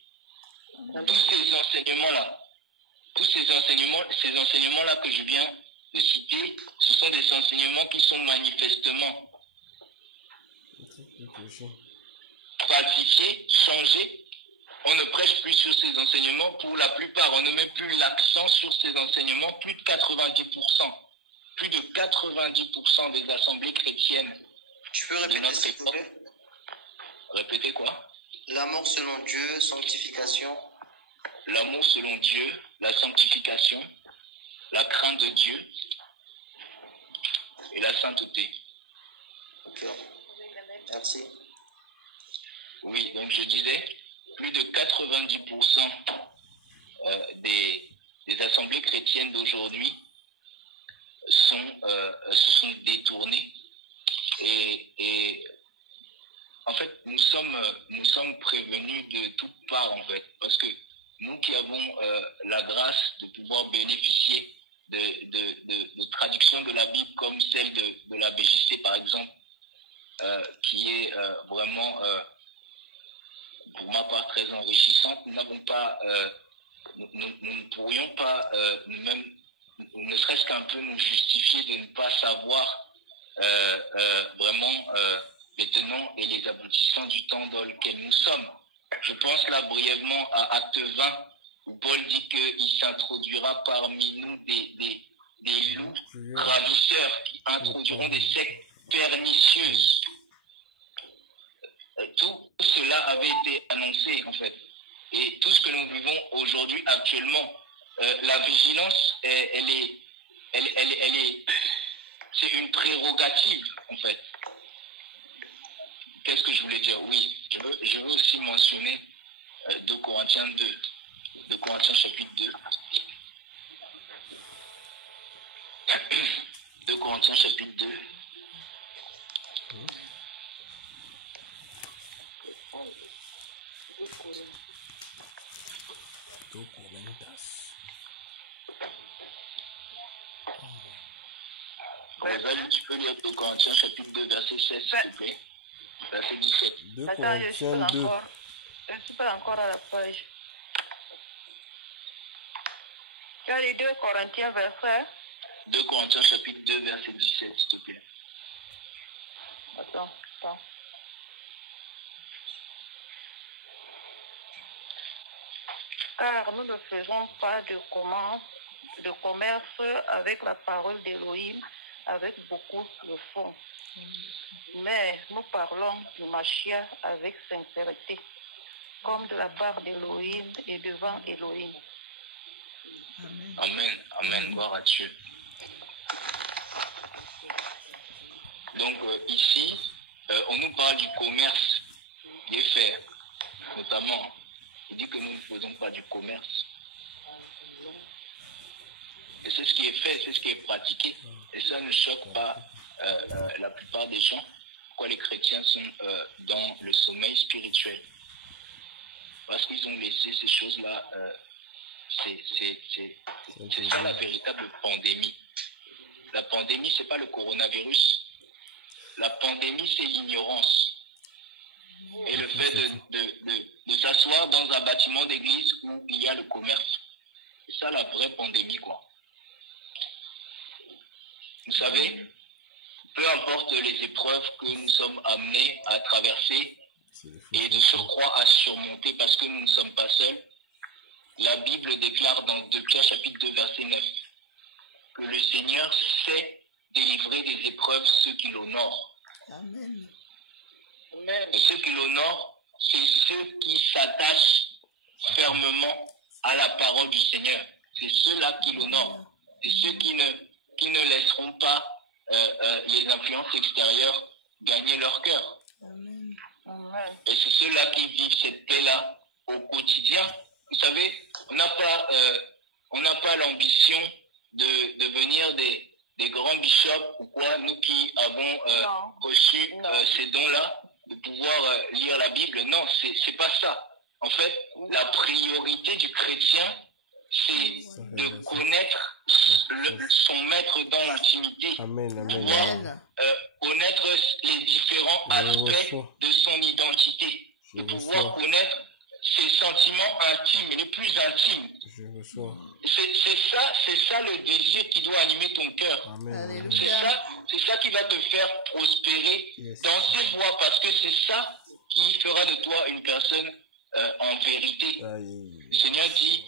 Tous ces enseignements-là que je viens de citer, ce sont des enseignements qui sont manifestement falsifiés, changés. On ne prêche plus sur ces enseignements pour la plupart. On ne met plus l'accent sur ces enseignements. Plus de 90%. Plus de 90% des assemblées chrétiennes. Tu peux répéter, s'il vous plaît? Répétez quoi? L'amour selon Dieu, sanctification. L'amour selon Dieu, la sanctification, la crainte de Dieu et la sainteté. Ok. Merci. Oui, donc je disais, plus de 90% des assemblées chrétiennes d'aujourd'hui sont détournées. Et en fait, nous sommes prévenus de toutes parts, en fait, parce que nous qui avons la grâce de pouvoir bénéficier de traductions de la Bible comme celle de la BJC, par exemple, qui est vraiment, pour ma part, très enrichissante, nous n'avons pas, nous ne pourrions pas nous-mêmes, ne serait-ce qu'un peu nous justifier de ne pas savoir vraiment les tenants et les aboutissants du temps dans lequel nous sommes. Je pense là brièvement à Acte 20, où Paul dit qu'il s'introduira parmi nous des loups ravisseurs qui introduiront des sectes pernicieuses. Tout cela avait été annoncé en fait. Et tout ce que nous vivons aujourd'hui actuellement, la vigilance, c'est une prérogative en fait. Qu'est-ce que je voulais dire? Oui, je veux aussi mentionner 2 Corinthiens 2. 2 Corinthiens chapitre 2. 2 Corinthiens chapitre 2. Rosalie, tu peux lire 2 Corinthiens chapitre 2 verset 16 s'il te plaît. Verset 17. 2 Attends, Corinthiens 2. Je ne suis pas encore à la page. Tu as les 2 Corinthiens verset. 2 Corinthiens chapitre 2 verset 17 s'il te plaît. Attends. Car nous ne faisons pas de commerce avec la parole d'Élohim avec beaucoup de fonds. Mais nous parlons du Mashiach avec sincérité, comme de la part d'Élohim et devant Élohim. Amen, amen, gloire à Dieu. Donc ici, on nous parle du commerce des fers, notamment. Il dit que nous ne faisons pas du commerce. Et c'est ce qui est fait, c'est ce qui est pratiqué. Et ça ne choque pas la plupart des gens. Pourquoi les chrétiens sont dans le sommeil spirituel? Parce qu'ils ont laissé ces choses-là. C'est ça la véritable pandémie. La pandémie, c'est pas le coronavirus. La pandémie, c'est l'ignorance. Et le fait de s'asseoir dans un bâtiment d'église où il y a le commerce. C'est ça la vraie pandémie, quoi. Vous savez, peu importe les épreuves que nous sommes amenés à traverser et de surcroît à surmonter parce que nous ne sommes pas seuls, la Bible déclare dans 2 Pierre chapitre 2 verset 9 que le Seigneur sait délivrer des épreuves ceux qui l'honorent. Amen. Et ceux qui l'honorent, c'est ceux qui s'attachent fermement à la parole du Seigneur. C'est ceux-là qui l'honorent. C'est ceux qui ne laisseront pas les influences extérieures gagner leur cœur. Amen. Et c'est ceux-là qui vivent cette paix-là au quotidien. Vous savez, on n'a pas l'ambition de devenir des grands bishops ou quoi, nous qui avons reçu ces dons-là, de pouvoir lire la Bible. Non, c'est pas ça. En fait, la priorité du chrétien, c'est de connaître son maître dans l'intimité. Amen, amen, Pouvoir amen. connaître les différents aspects de son identité. De pouvoir connaître ses sentiments intimes, les plus intimes. Je reçois. C'est ça le désir qui doit animer ton cœur. Amen. C'est ça qui va te faire prospérer dans ces voies, parce que c'est ça qui fera de toi une personne en vérité. Le Seigneur dit,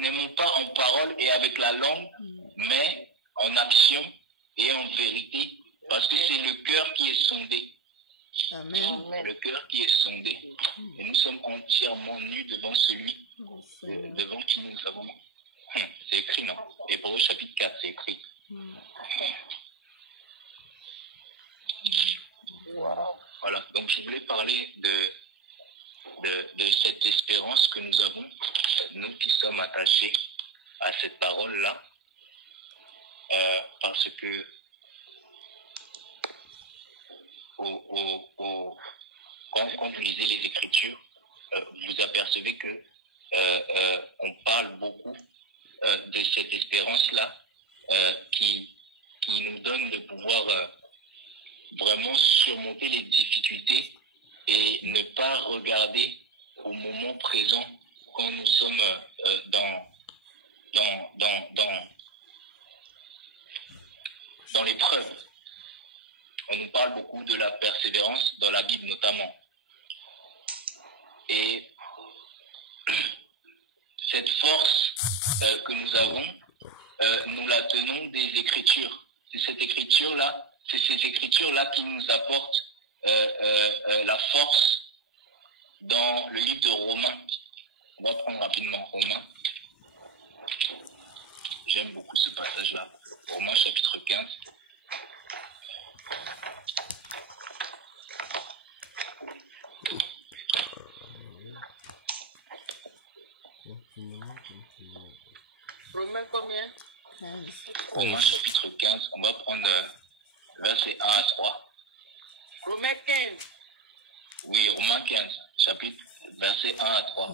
n'aimons pas en parole et avec la langue, mais en action et en vérité, parce que c'est le cœur qui est sondé. Amen. Le cœur qui est sondé. Et nous sommes entièrement nus devant celui devant qui nous avons. C'est écrit, non? Hébreux chapitre 4, c'est écrit. Voilà, donc je voulais parler de cette espérance que nous avons, nous qui sommes attachés à cette parole-là, parce que quand vous lisez les Écritures, vous apercevez que on parle beaucoup de cette espérance-là qui nous donne de pouvoir vraiment surmonter les difficultés et ne pas regarder au moment présent quand nous sommes dans l'épreuve. On nous parle beaucoup de la persévérance dans la Bible notamment. Et cette force que nous avons, nous la tenons des Écritures. C'est cette écriture-là, c'est ces Écritures-là qui nous apportent la force dans le livre de Romains. On va prendre rapidement Romains. J'aime beaucoup ce passage-là. Romains chapitre 15. Romains combien? Romains chapitre 15, on va prendre versets 1 à 3. Romains 15. Oui, Romains 15, chapitre, versets 1 à 3.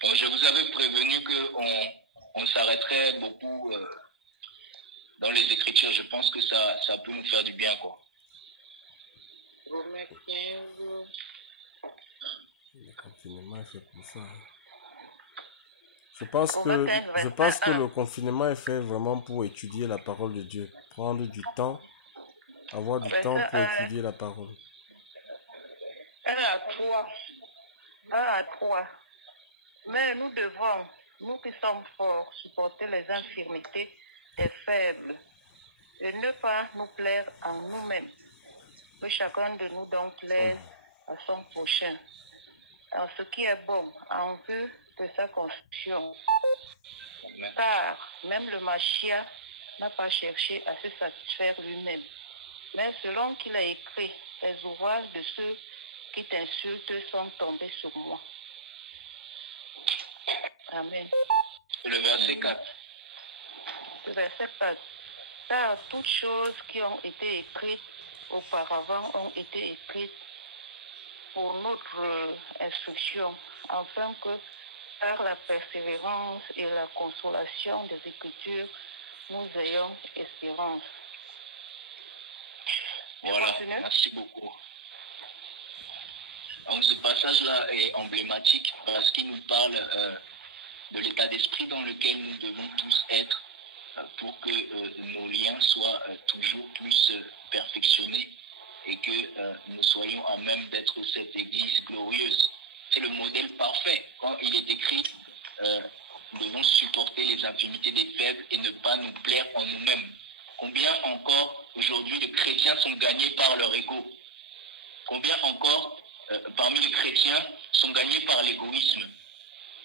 Bon, je vous avais prévenu qu'on s'arrêterait beaucoup dans les Écritures. Je pense que ça peut nous faire du bien, quoi. Romains 15. Le confinement est fait pour ça. Je pense que le confinement est fait vraiment pour étudier la parole de Dieu. Prendre du temps, avoir du temps pour étudier la parole. 1 à 3. 1 à 3. Mais nous devons, nous qui sommes forts, supporter les infirmités des faibles et ne pas nous plaire en nous-mêmes. Que chacun de nous donc plaise à son prochain, en ce qui est bon, en vue de sa construction. Car même le Machia n'a pas cherché à se satisfaire lui-même, mais selon qu'il a écrit, les ouvrages de ceux qui t'insultent sont tombés sur moi. Amen. Le verset 4. Le verset 4. Car toutes choses qui ont été écrites auparavant ont été écrites pour notre instruction, afin que par la persévérance et la consolation des Écritures, nous ayons espérance. Voilà, merci beaucoup. Donc ce passage-là est emblématique parce qu'il nous parle de l'état d'esprit dans lequel nous devons tous être pour que nos liens soient toujours plus perfectionnés et que nous soyons à même d'être cette Église glorieuse. C'est le modèle parfait. Quand il est écrit, nous devons supporter les infirmités des faibles et ne pas nous plaire en nous-mêmes. Combien encore aujourd'hui de chrétiens sont gagnés par leur ego? Combien encore parmi les chrétiens sont gagnés par l'égoïsme?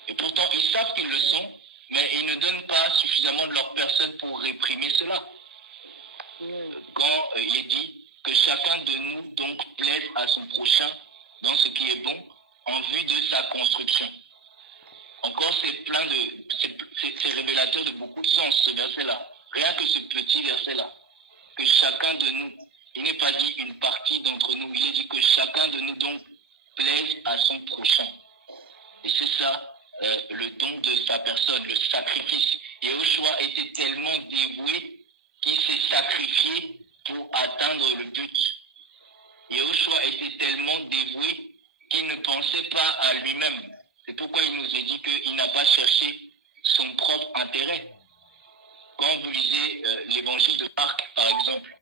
Et pourtant, ils savent qu'ils le sont, mais ils ne donnent pas suffisamment de leur personne pour réprimer cela. Quand il est dit que chacun de nous donc plaise à son prochain dans ce qui est bon, en vue de sa construction. Encore, c'est révélateur de beaucoup de sens, ce verset-là. Rien que ce petit verset-là. Que chacun de nous, il n'est pas dit une partie d'entre nous, il est dit que chacun de nous donc plaise à son prochain. Et c'est ça, le don de sa personne, le sacrifice. Yahushua était tellement dévoué qu'il s'est sacrifié pour atteindre le but. Yahushua était tellement dévoué qu'il ne pensait pas à lui-même. C'est pourquoi il nous a dit qu'il n'a pas cherché son propre intérêt. Quand vous lisez l'évangile de Marc, par exemple,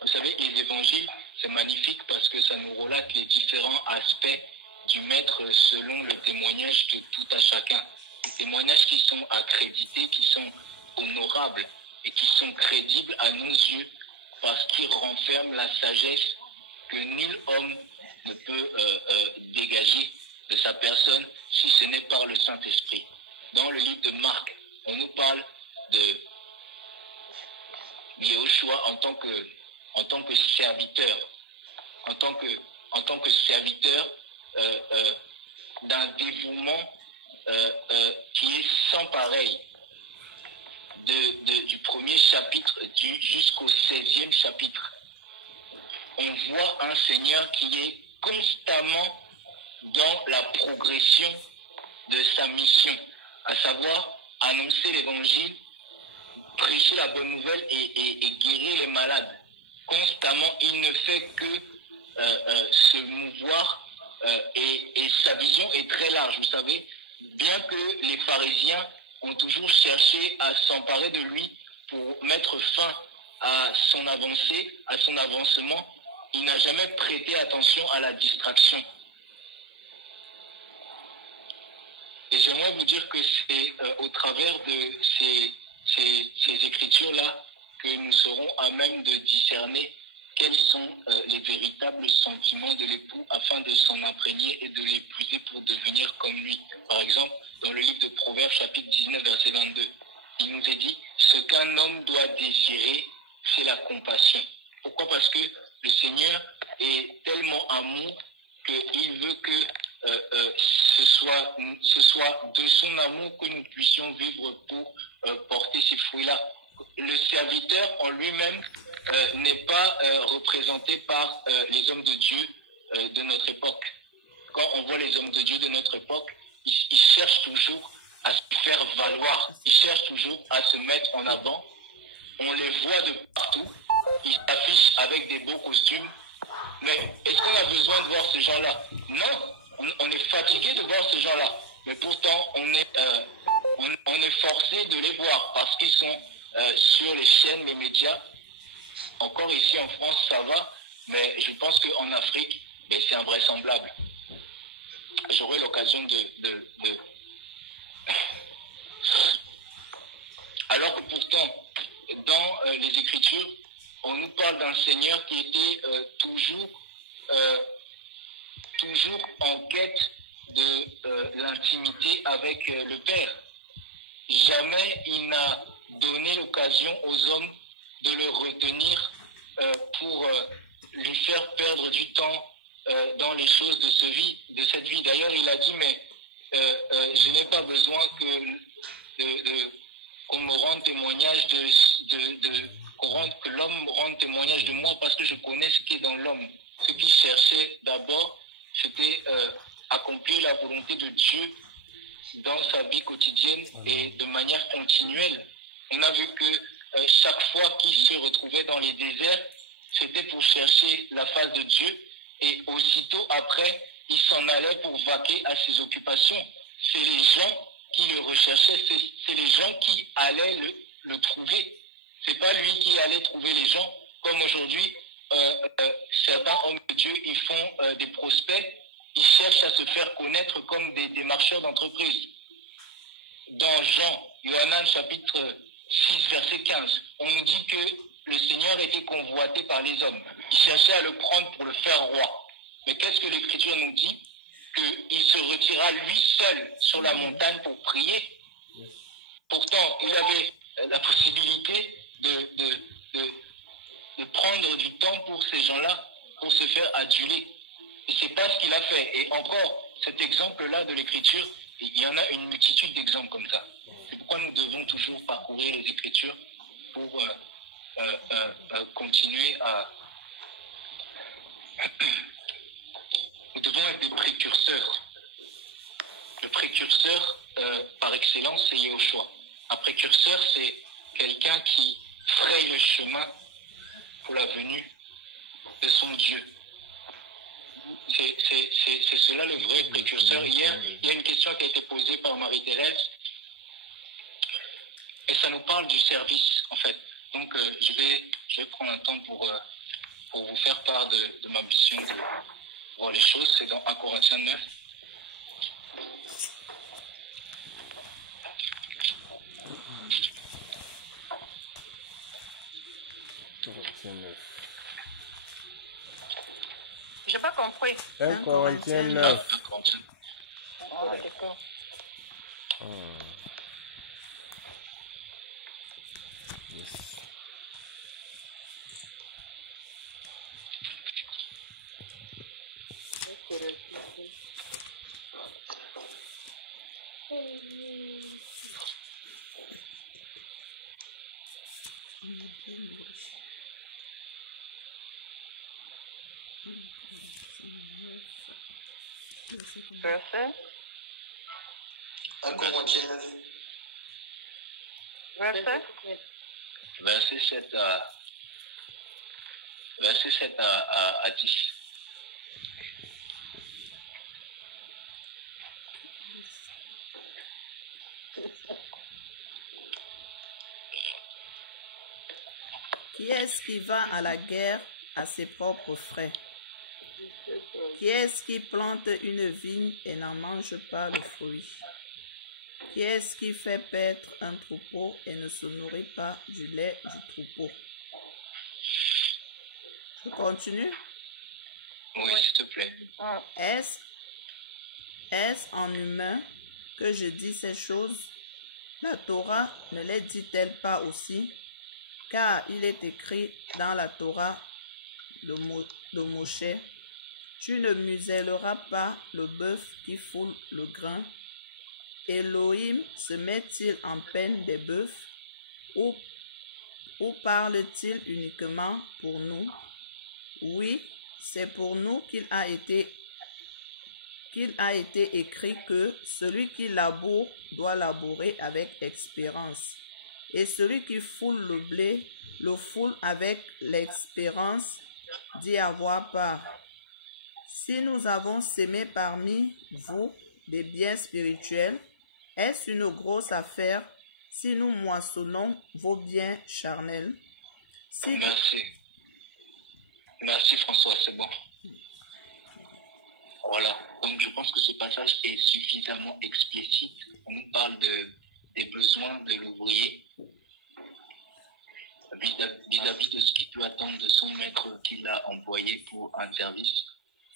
vous savez, les évangiles, c'est magnifique parce que ça nous relate les différents aspects du maître selon le témoignage de tout à chacun. des témoignages qui sont accrédités, qui sont honorables et qui sont crédibles à nos yeux parce qu'ils renferment la sagesse que nul homme ne peut dégager de sa personne si ce n'est par le Saint-Esprit. Dans le livre de Marc, on nous parle de Yeshua en tant que serviteur, en tant que serviteur d'un dévouement qui est sans pareil. Du premier chapitre jusqu'au 16e chapitre, on voit un Seigneur qui est constamment dans la progression de sa mission, à savoir annoncer l'évangile, prêcher la bonne nouvelle et guérir les malades. Constamment, il ne fait que se mouvoir et sa vision est très large. Vous savez, bien que les pharisiens ont toujours cherché à s'emparer de lui pour mettre fin à son avancée, à son avancement, il n'a jamais prêté attention à la distraction. Et j'aimerais vous dire que c'est au travers de ces écritures-là que nous serons à même de discerner quels sont les véritables sentiments de l'époux afin de s'en imprégner et de l'épouser pour devenir comme lui. Par exemple, dans le livre de Proverbes, chapitre 19, verset 22, il nous est dit « Ce qu'un homme doit désirer, c'est la compassion ». Pourquoi? Parce que le Seigneur est tellement amour qu'il veut que ce soit de son amour que nous puissions vivre pour porter ces fruits-là. Le serviteur en lui-même n'est pas représenté par les hommes de Dieu de notre époque. Quand on voit les hommes de Dieu de notre époque, ils cherchent toujours à se faire valoir, ils cherchent toujours à se mettre en avant. On les voit de partout, ils s'affichent avec des beaux costumes. Mais est-ce qu'on a besoin de voir ces gens-là? Non, on est fatigué de voir ces gens-là. Mais pourtant, on est forcé de les voir parce qu'ils sont sur les chaînes, les médias. Encore ici en France, ça va, mais je pense qu'en Afrique, c'est invraisemblable. J'aurai l'occasion de... Alors que pourtant, dans les Écritures, on nous parle d'un Seigneur qui était toujours en quête de l'intimité avec le Père. Jamais il n'a donné l'occasion aux hommes de le retenir pour lui faire perdre du temps dans les choses de cette vie. D'ailleurs, il a dit, mais je n'ai pas besoin qu'on me rende témoignage que l'homme me rende témoignage de moi parce que je connais ce qui est dans l'homme. Ce qu'il cherchait d'abord, c'était accomplir la volonté de Dieu dans sa vie quotidienne et de manière continuelle. On a vu que chaque fois qu'il se retrouvait dans les déserts, c'était pour chercher la face de Dieu et aussitôt après, il s'en allait pour vaquer à ses occupations. C'est les gens qui le recherchaient, c'est les gens qui allaient le trouver. C'est pas lui qui allait trouver les gens, comme aujourd'hui, certains hommes de Dieu, ils font des prospects, ils cherchent à se faire connaître comme des marcheurs d'entreprise. Dans Yohanan chapitre 6, verset 15, on nous dit que le Seigneur était convoité par les hommes. Ils cherchaient à le prendre pour le faire roi. Mais qu'est-ce que l'Écriture nous dit? Qu'il se retira lui seul sur la montagne pour prier. Pourtant, il avait la possibilité de prendre du temps pour ces gens-là, pour se faire aduler. Et c'est pas ce qu'il a fait. Et encore, cet exemple-là de l'Écriture, il y en a une multitude d'exemples comme ça. C'est pourquoi nous devons toujours parcourir les Écritures pour continuer à... Nous devons être des précurseurs. Le précurseur, par excellence, c'est Yeshua. Un précurseur, c'est quelqu'un qui fraye le chemin pour la venue de son Dieu. C'est cela le vrai précurseur. Hier, il y a une question qui a été posée par Marie-Thérèse et ça nous parle du service, en fait. Donc, je vais prendre un temps pour vous faire part de ma mission de voir les choses. C'est dans 1 Corinthiens 9. Corinthiens 9. J'ai pas compris. 1 Corinthiens 9. Ah, d'accord. Yes. Verset. 1 Corinthiens 9. Verset. Verset 7 à 10. Qui est-ce qui va à la guerre à ses propres frais? Qui est-ce qui plante une vigne et n'en mange pas le fruit? Qui est-ce qui fait paître un troupeau et ne se nourrit pas du lait du troupeau? Je continue. Oui, s'il te plaît. Est-ce en humain que je dis ces choses? La Torah ne les dit-elle pas aussi? Car il est écrit dans la Torah de Moshe, tu ne muselleras pas le bœuf qui foule le grain. Elohim se met-il en peine des bœufs ou parle-t-il uniquement pour nous? Oui, c'est pour nous qu'il a été écrit que celui qui laboure doit labourer avec espérance. Et celui qui foule le blé le foule avec l'espérance d'y avoir part. Si nous avons sémé parmi vous des biens spirituels, est-ce une grosse affaire si nous moissonnons vos biens charnels? Merci François, c'est bon. Voilà, donc je pense que ce passage est suffisamment explicite. On nous parle des besoins de l'ouvrier vis-à-vis de ce qu'il peut attendre de son maître qu'il a envoyé pour un service.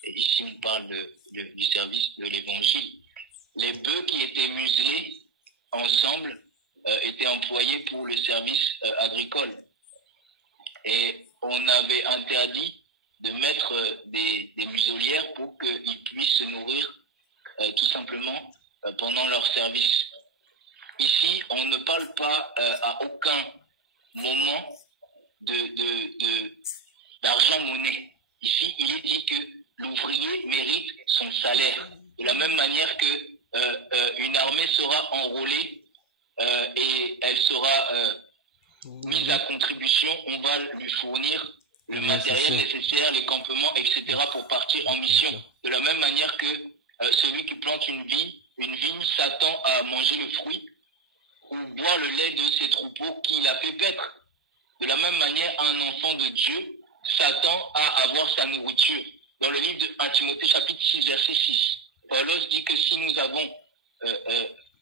Et ici, on parle du service de l'évangile. Les bœufs qui étaient muselés ensemble étaient employés pour le service agricole. Et on avait interdit de mettre des muselières pour qu'ils puissent se nourrir tout simplement pendant leur service. Ici, on ne parle pas à aucun moment d'argent-monnaie. Ici, il est dit que l'ouvrier mérite son salaire. De la même manière que une armée sera enrôlée et elle sera mise à contribution, on va lui fournir le matériel nécessaire, les campements, etc. pour partir en mission. De la même manière que celui qui plante une vigne s'attend à manger le fruit ou boire le lait de ses troupeaux qu'il a fait paître. De la même manière, un enfant de Dieu s'attend à avoir sa nourriture. Dans le livre de 1 Timothée chapitre 6, verset 6, Paulos dit que si nous avons,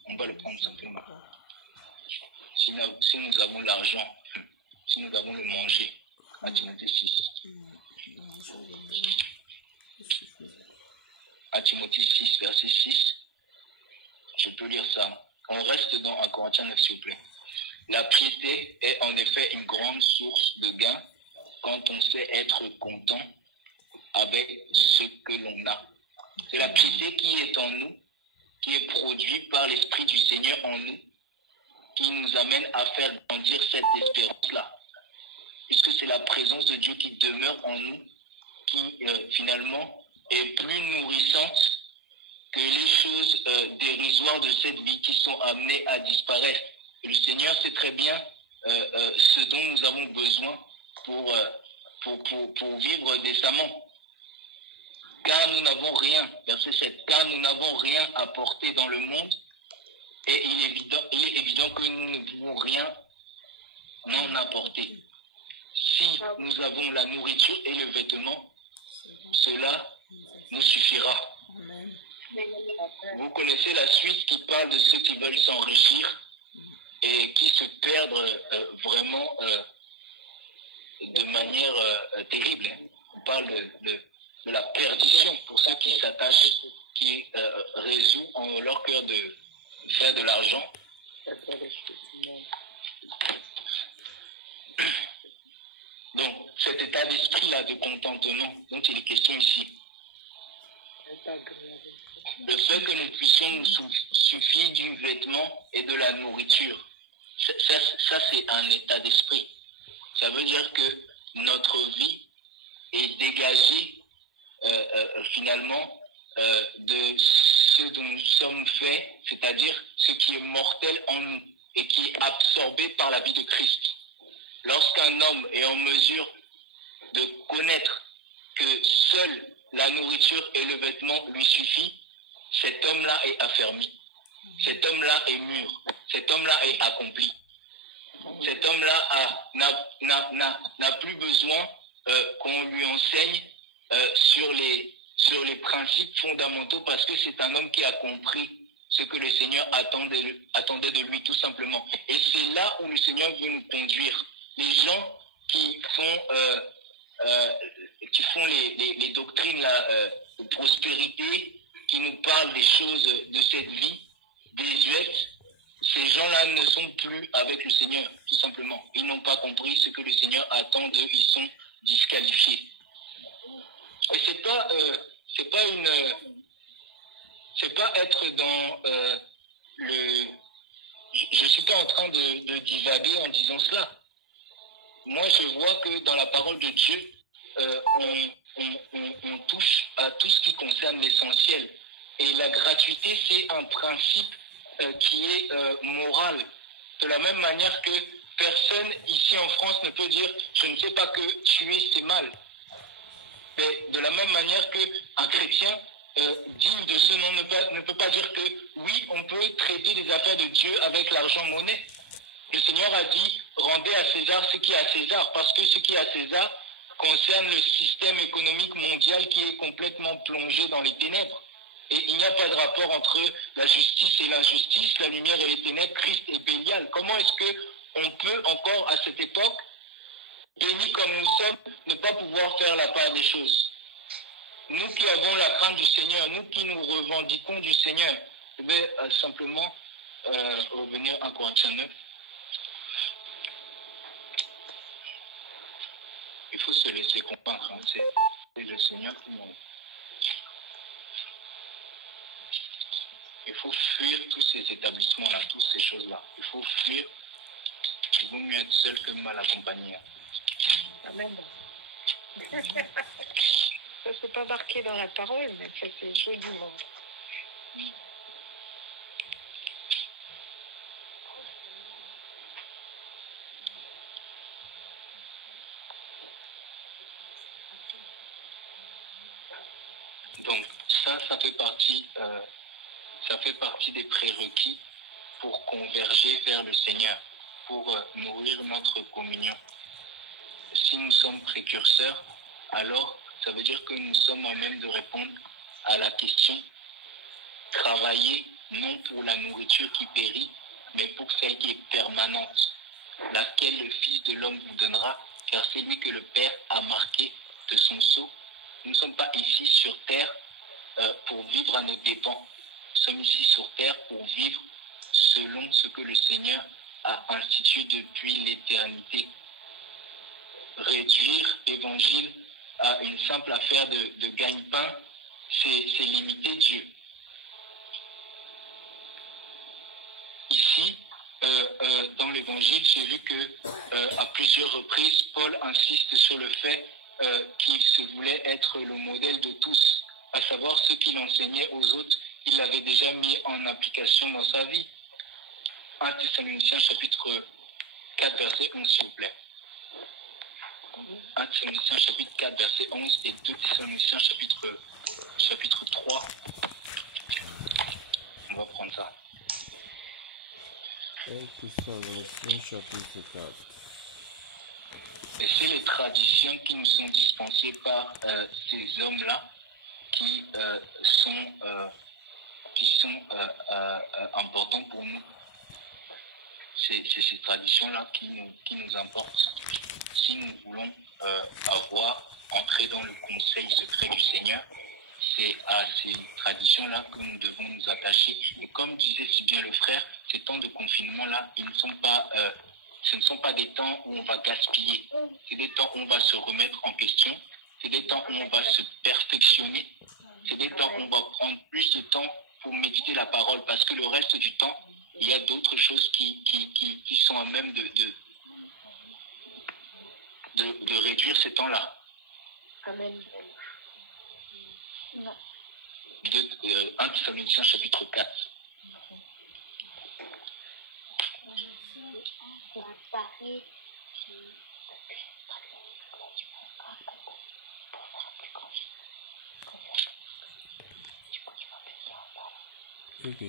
on va le prendre simplement, si nous avons l'argent, si nous avons le manger, 1 Timothée 6. 1 Timothée 6, verset 6, je peux lire ça. On reste dans 1 Corinthiens 9, s'il vous plaît. La piété est en effet une grande source de gain quand on sait être content avec ce que l'on a. C'est la piété qui est en nous, qui est produite par l'Esprit du Seigneur en nous, qui nous amène à faire grandir cette espérance-là. Puisque c'est la présence de Dieu qui demeure en nous, qui finalement est plus nourrissante que les choses dérisoires de cette vie qui sont amenées à disparaître. Et le Seigneur sait très bien ce dont nous avons besoin pour vivre décemment. Car nous n'avons rien, verset 7, car nous n'avons rien apporté dans le monde, et il est évident que nous ne pouvons rien en apporter. Si nous avons la nourriture et le vêtement, cela nous suffira. Vous connaissez la suite qui parle de ceux qui veulent s'enrichir et qui se perdent vraiment de manière terrible. Hein. On parle de la perdition pour ceux qui s'attachent, qui résout en leur cœur de faire de l'argent. Donc, cet état d'esprit-là de contentement dont il est question ici, le fait que nous puissions nous suffire du vêtement et de la nourriture, ça c'est un état d'esprit. Ça veut dire que notre vie est dégagée finalement de ce dont nous sommes faits, c'est-à-dire ce qui est mortel en nous et qui est absorbé par la vie de Christ. Lorsqu'un homme est en mesure de connaître que seule la nourriture et le vêtement lui suffit, cet homme-là est affermi. Cet homme-là est mûr. Cet homme-là est accompli. Cet homme-là n'a plus besoin qu'on lui enseigne sur les principes fondamentaux parce que c'est un homme qui a compris ce que le Seigneur attendait de lui tout simplement. Et c'est là où le Seigneur veut nous conduire. Les gens qui font les doctrines là, de prospérité, qui nous parlent des choses de cette vie désuète, ces gens-là ne sont plus avec le Seigneur, tout simplement. Ils n'ont pas compris ce que le Seigneur attend d'eux, ils sont disqualifiés. Et c'est pas être dans je suis pas en train de divaguer en disant cela. Moi, je vois que dans la parole de Dieu, on touche à tout ce qui concerne l'essentiel. Et la gratuité, c'est un principe qui est moral. De la même manière que personne ici en France ne peut dire « je ne sais pas que tuer, c'est mal ». Mais de la même manière qu'un chrétien digne de ce nom ne peut pas dire que oui, on peut traiter les affaires de Dieu avec l'argent-monnaie. Le Seigneur a dit « rendez à César ce qui est à César » parce que ce qui est à César concerne le système économique mondial qui est complètement plongé dans les ténèbres. Et il n'y a pas de rapport entre la justice et l'injustice, la lumière et les ténèbres, Christ et Bélial. Comment est-ce qu'on peut encore à cette époque, bénis comme nous sommes, ne pas pouvoir faire la part des choses? Nous qui avons la crainte du Seigneur, nous qui nous revendiquons du Seigneur, je vais simplement revenir à Corinthiens 9. Il faut se laisser convaincre, hein. C'est le Seigneur qui nous... Il faut fuir tous ces établissements-là, toutes ces choses-là. Il faut fuir. Il vaut mieux être seul que mal accompagné. Amen. Ça, c'est pas marqué dans la parole, mais ça, c'est les choses du monde. Donc, ça fait partie des prérequis pour converger vers le Seigneur, pour nourrir notre communion. Si nous sommes précurseurs, alors ça veut dire que nous sommes en même de répondre à la question « Travailler non pour la nourriture qui périt, mais pour celle qui est permanente, laquelle le Fils de l'homme vous donnera, car c'est lui que le Père a marqué de son sceau. » Nous ne sommes pas ici sur terre pour vivre à nos dépens. Nous sommes ici sur terre pour vivre selon ce que le Seigneur a institué depuis l'éternité. Réduire l'évangile à une simple affaire de gagne-pain, c'est limiter Dieu. Ici, dans l'évangile, j'ai vu que à plusieurs reprises, Paul insiste sur le fait qu'il se voulait être le modèle de tous, à savoir ce qu'il enseignait aux autres, il l'avait déjà mis en application dans sa vie. 1 Thessaloniciens chapitre 4, verset 11, s'il vous plaît. 1 Thessaloniciens chapitre 4, verset 11 et 2 Thessaloniciens chapitre 3. On va prendre ça. 1 Thessaloniciens chapitre 4. Et c'est les traditions qui nous sont dispensées par ces hommes-là qui sont importants pour nous. C'est ces traditions-là qui nous importent si nous voulons c'est à ces traditions-là que nous devons nous attacher. Et comme disait si bien le frère, ces temps de confinement-là, ce ne sont pas des temps où on va gaspiller. C'est des temps où on va se remettre en question. C'est des temps où on va se perfectionner. C'est des temps où on va prendre plus de temps pour méditer la parole. Parce que le reste du temps, il y a d'autres choses qui sont à même de réduire ces temps-là. Amen. 1 Thessaloniciens chapitre 4. Ok.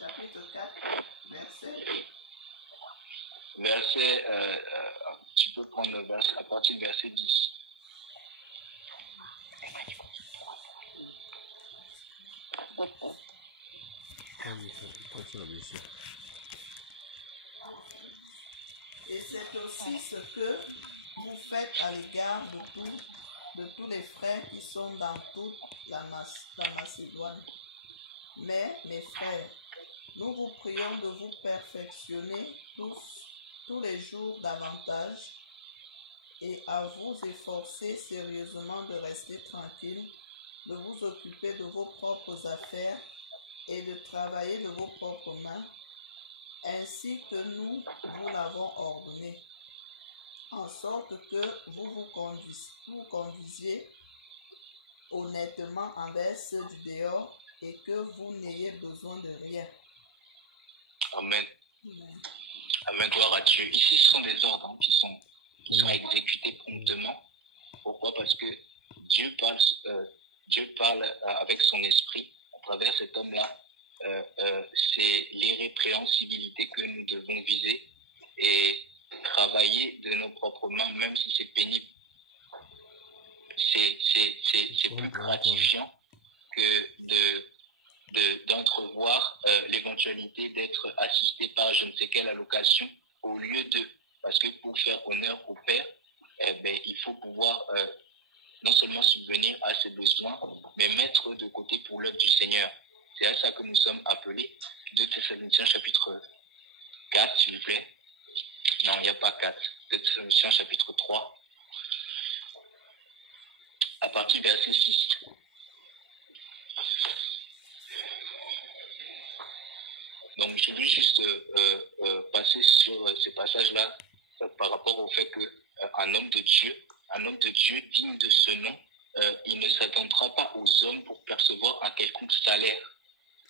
Chapitre 4, Verset, tu peux prendre le verset à partir du verset 10. Et c'est aussi ce que vous faites à l'égard de tous les frères qui sont dans toute la Macédoine. Mais, mes frères, nous vous prions de vous perfectionner tous les jours davantage et à vous efforcer sérieusement de rester tranquille, de vous occuper de vos propres affaires et de travailler de vos propres mains, ainsi que nous vous l'avons ordonné, en sorte que vous conduisiez honnêtement envers ceux du dehors et que vous n'ayez besoin de rien. Amen. Amen. Amen, gloire à Dieu. Ici, ce sont des ordres qui sont exécutés promptement. Pourquoi? Parce que Dieu parle avec son esprit à travers cet homme-là. C'est l'irrépréhensibilité que nous devons viser et travailler de nos propres mains, même si c'est pénible. C'est plus gratifiant que d'entrevoir l'éventualité d'être assisté par je ne sais quelle allocation au lieu de, parce que pour faire honneur au Père, il faut pouvoir non seulement subvenir à ses besoins, mais mettre de côté pour l'œuvre du Seigneur. C'est à ça que nous sommes appelés. 2 Thessaloniciens chapitre 4, s'il vous plaît. Non, il n'y a pas 4. 2 Thessaloniciens chapitre 3, à partir du verset 6. Donc, je veux juste passer sur ces passages-là par rapport au fait qu'un homme de Dieu digne de ce nom, il ne s'attendra pas aux hommes pour percevoir un quelconque salaire.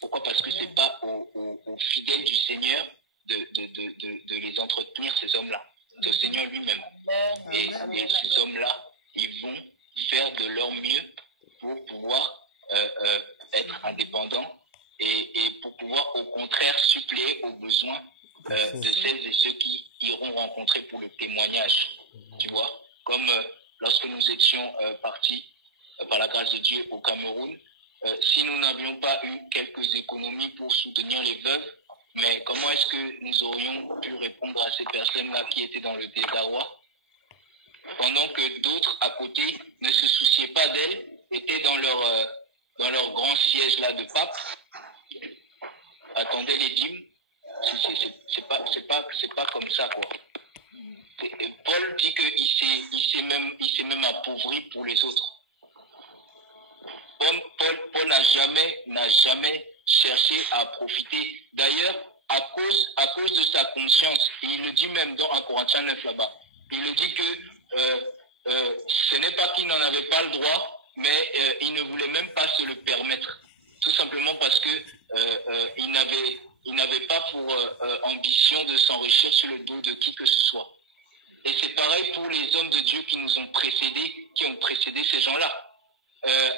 Pourquoi? Parce que ce n'est pas aux fidèles du Seigneur de les entretenir, ces hommes-là. C'est au Seigneur lui-même. Et ces hommes-là, ils vont faire de leur mieux pour pouvoir être indépendants et pour pouvoir au contraire suppléer aux besoins de celles et ceux qui iront rencontrer pour le témoignage. Tu vois, comme lorsque nous étions partis par la grâce de Dieu au Cameroun, si nous n'avions pas eu quelques économies pour soutenir les veuves, mais comment est-ce que nous aurions pu répondre à ces personnes-là qui étaient dans le désarroi, pendant que d'autres à côté ne se souciaient pas d'elles, étaient dans leur grand siège là de pape, attendaient les dîmes. C'est pas comme ça, quoi. Paul dit qu'il s'est même appauvri pour les autres. Paul n'a jamais cherché à profiter. D'ailleurs, à cause de sa conscience, et il le dit même dans 1 Corinthiens 9 là-bas, il le dit que ce n'est pas qu'il n'en avait pas le droit, mais il ne voulait même pas se le permettre. Tout simplement parce que il n'avait pas pour ambition de s'enrichir sur le dos de qui que ce soit. Et c'est pareil pour les hommes de Dieu qui nous ont précédés, qui ont précédé ces gens-là.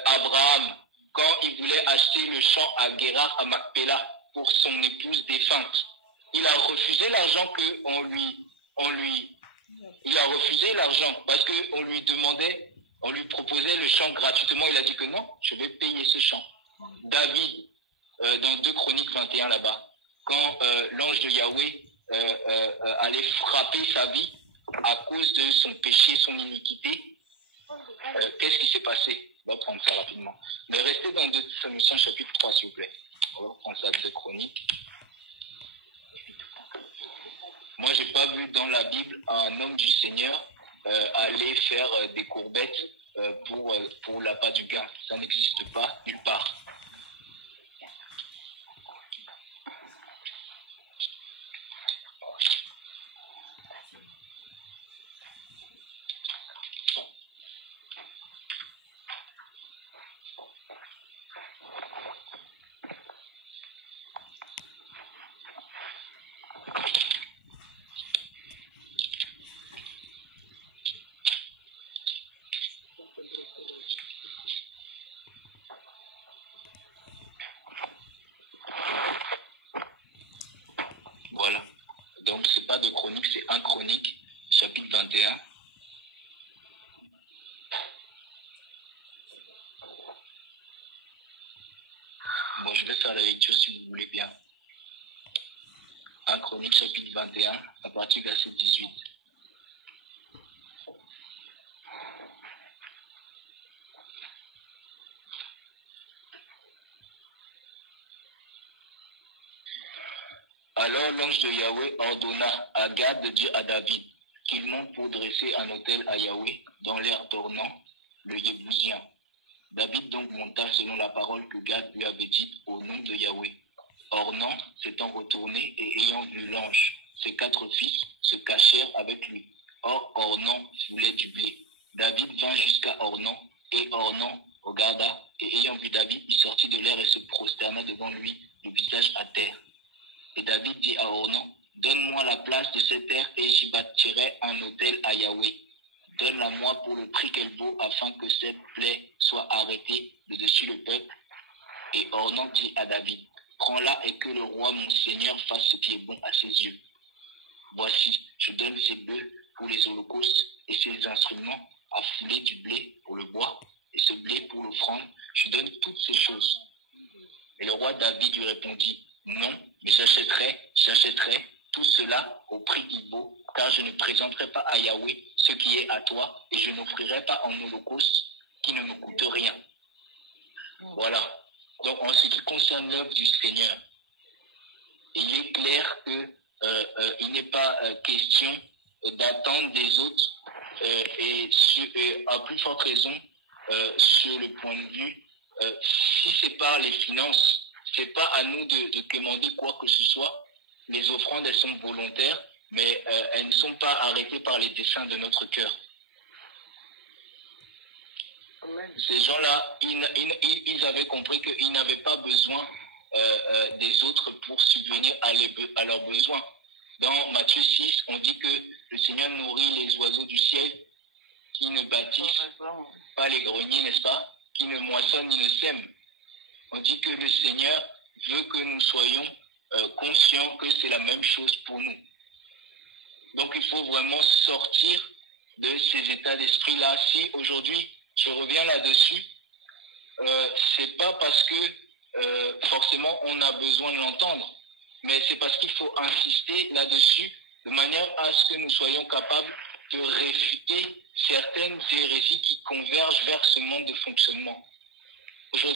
Abraham, quand il voulait acheter le champ à Guérar, à Macpéla, pour son épouse défunte, il a refusé l'argent il a refusé l'argent parce qu'on lui proposait le le champ gratuitement, il a dit que non, je vais payer ce champ. David, dans 2 Chroniques 21 là-bas, quand l'ange de Yahweh allait frapper sa vie à cause de son péché, son iniquité, qu'est-ce qui s'est passé? On va prendre ça rapidement. Mais restez dans 2 Samuel chapitre 3, s'il vous plaît. On va prendre ça, 2 Chroniques. Moi, je n'ai pas vu dans la Bible un homme du Seigneur aller faire des courbettes pour l'appât du gain. Ça n'existe pas nulle part. Voilà. Donc, ce n'est pas de Chronique, c'est 1 Chronique, chapitre 21. Bon, je vais faire la lecture si vous voulez bien. 1 Chronique, chapitre 21, à partir du verset 18. Alors l'ange de Yahweh ordonna à Gad de dire à David qu'il monte pour dresser un autel à Yahweh dans l'air d'Ornan, le Jébousien. David donc monta selon la parole que Gad lui avait dite au nom de Yahweh. Ornan s'étant retourné et ayant vu l'ange, ses 4 fils se cachèrent avec lui. Or Ornan voulait du blé. David vint jusqu'à Ornan, et Ornan regarda, et ayant vu David, il sortit de l'air et se prosterna devant lui, le visage à terre. Et David dit à Ornan, donne-moi la place de cette terre et j'y bâtirai un autel à Yahweh. Donne-la-moi pour le prix qu'elle vaut afin que cette plaie soit arrêtée de dessus le peuple. Et Ornan dit à David, prends-la et que le roi mon seigneur fasse ce qui est bon à ses yeux. Voici, je donne ces bœufs pour les holocaustes et ces instruments à fouler du blé pour le bois et ce blé pour l'offrande. Je donne toutes ces choses. Et le roi David lui répondit, non, mais j'achèterai tout cela au prix qu'il vaut, car je ne présenterai pas à Yahweh ce qui est à toi, et je n'offrirai pas en holocauste qui ne me coûte rien. Voilà. Donc en ce qui concerne l'œuvre du Seigneur, il est clair qu'il n'est pas question d'attendre des autres, et à plus forte raison, sur le point de vue, si c'est par les finances, c'est pas à nous de demander quoi que ce soit. Les offrandes, elles sont volontaires, mais elles ne sont pas arrêtées par les desseins de notre cœur. Ces gens-là, ils avaient compris qu'ils n'avaient pas besoin des autres pour subvenir à leurs besoins. Dans Matthieu 6, on dit que le Seigneur nourrit les oiseaux du ciel qui ne bâtissent pas les greniers, n'est-ce pas? Qui ne moissonnent ni ne sèment. On dit que le Seigneur veut que nous soyons conscients que c'est la même chose pour nous. Donc il faut vraiment sortir de ces états d'esprit-là. Si aujourd'hui, je reviens là-dessus, c'est pas parce que forcément on a besoin de l'entendre, mais c'est parce qu'il faut insister là-dessus de manière à ce que nous soyons capables de réfuter certaines hérésies qui convergent vers ce monde de fonctionnement.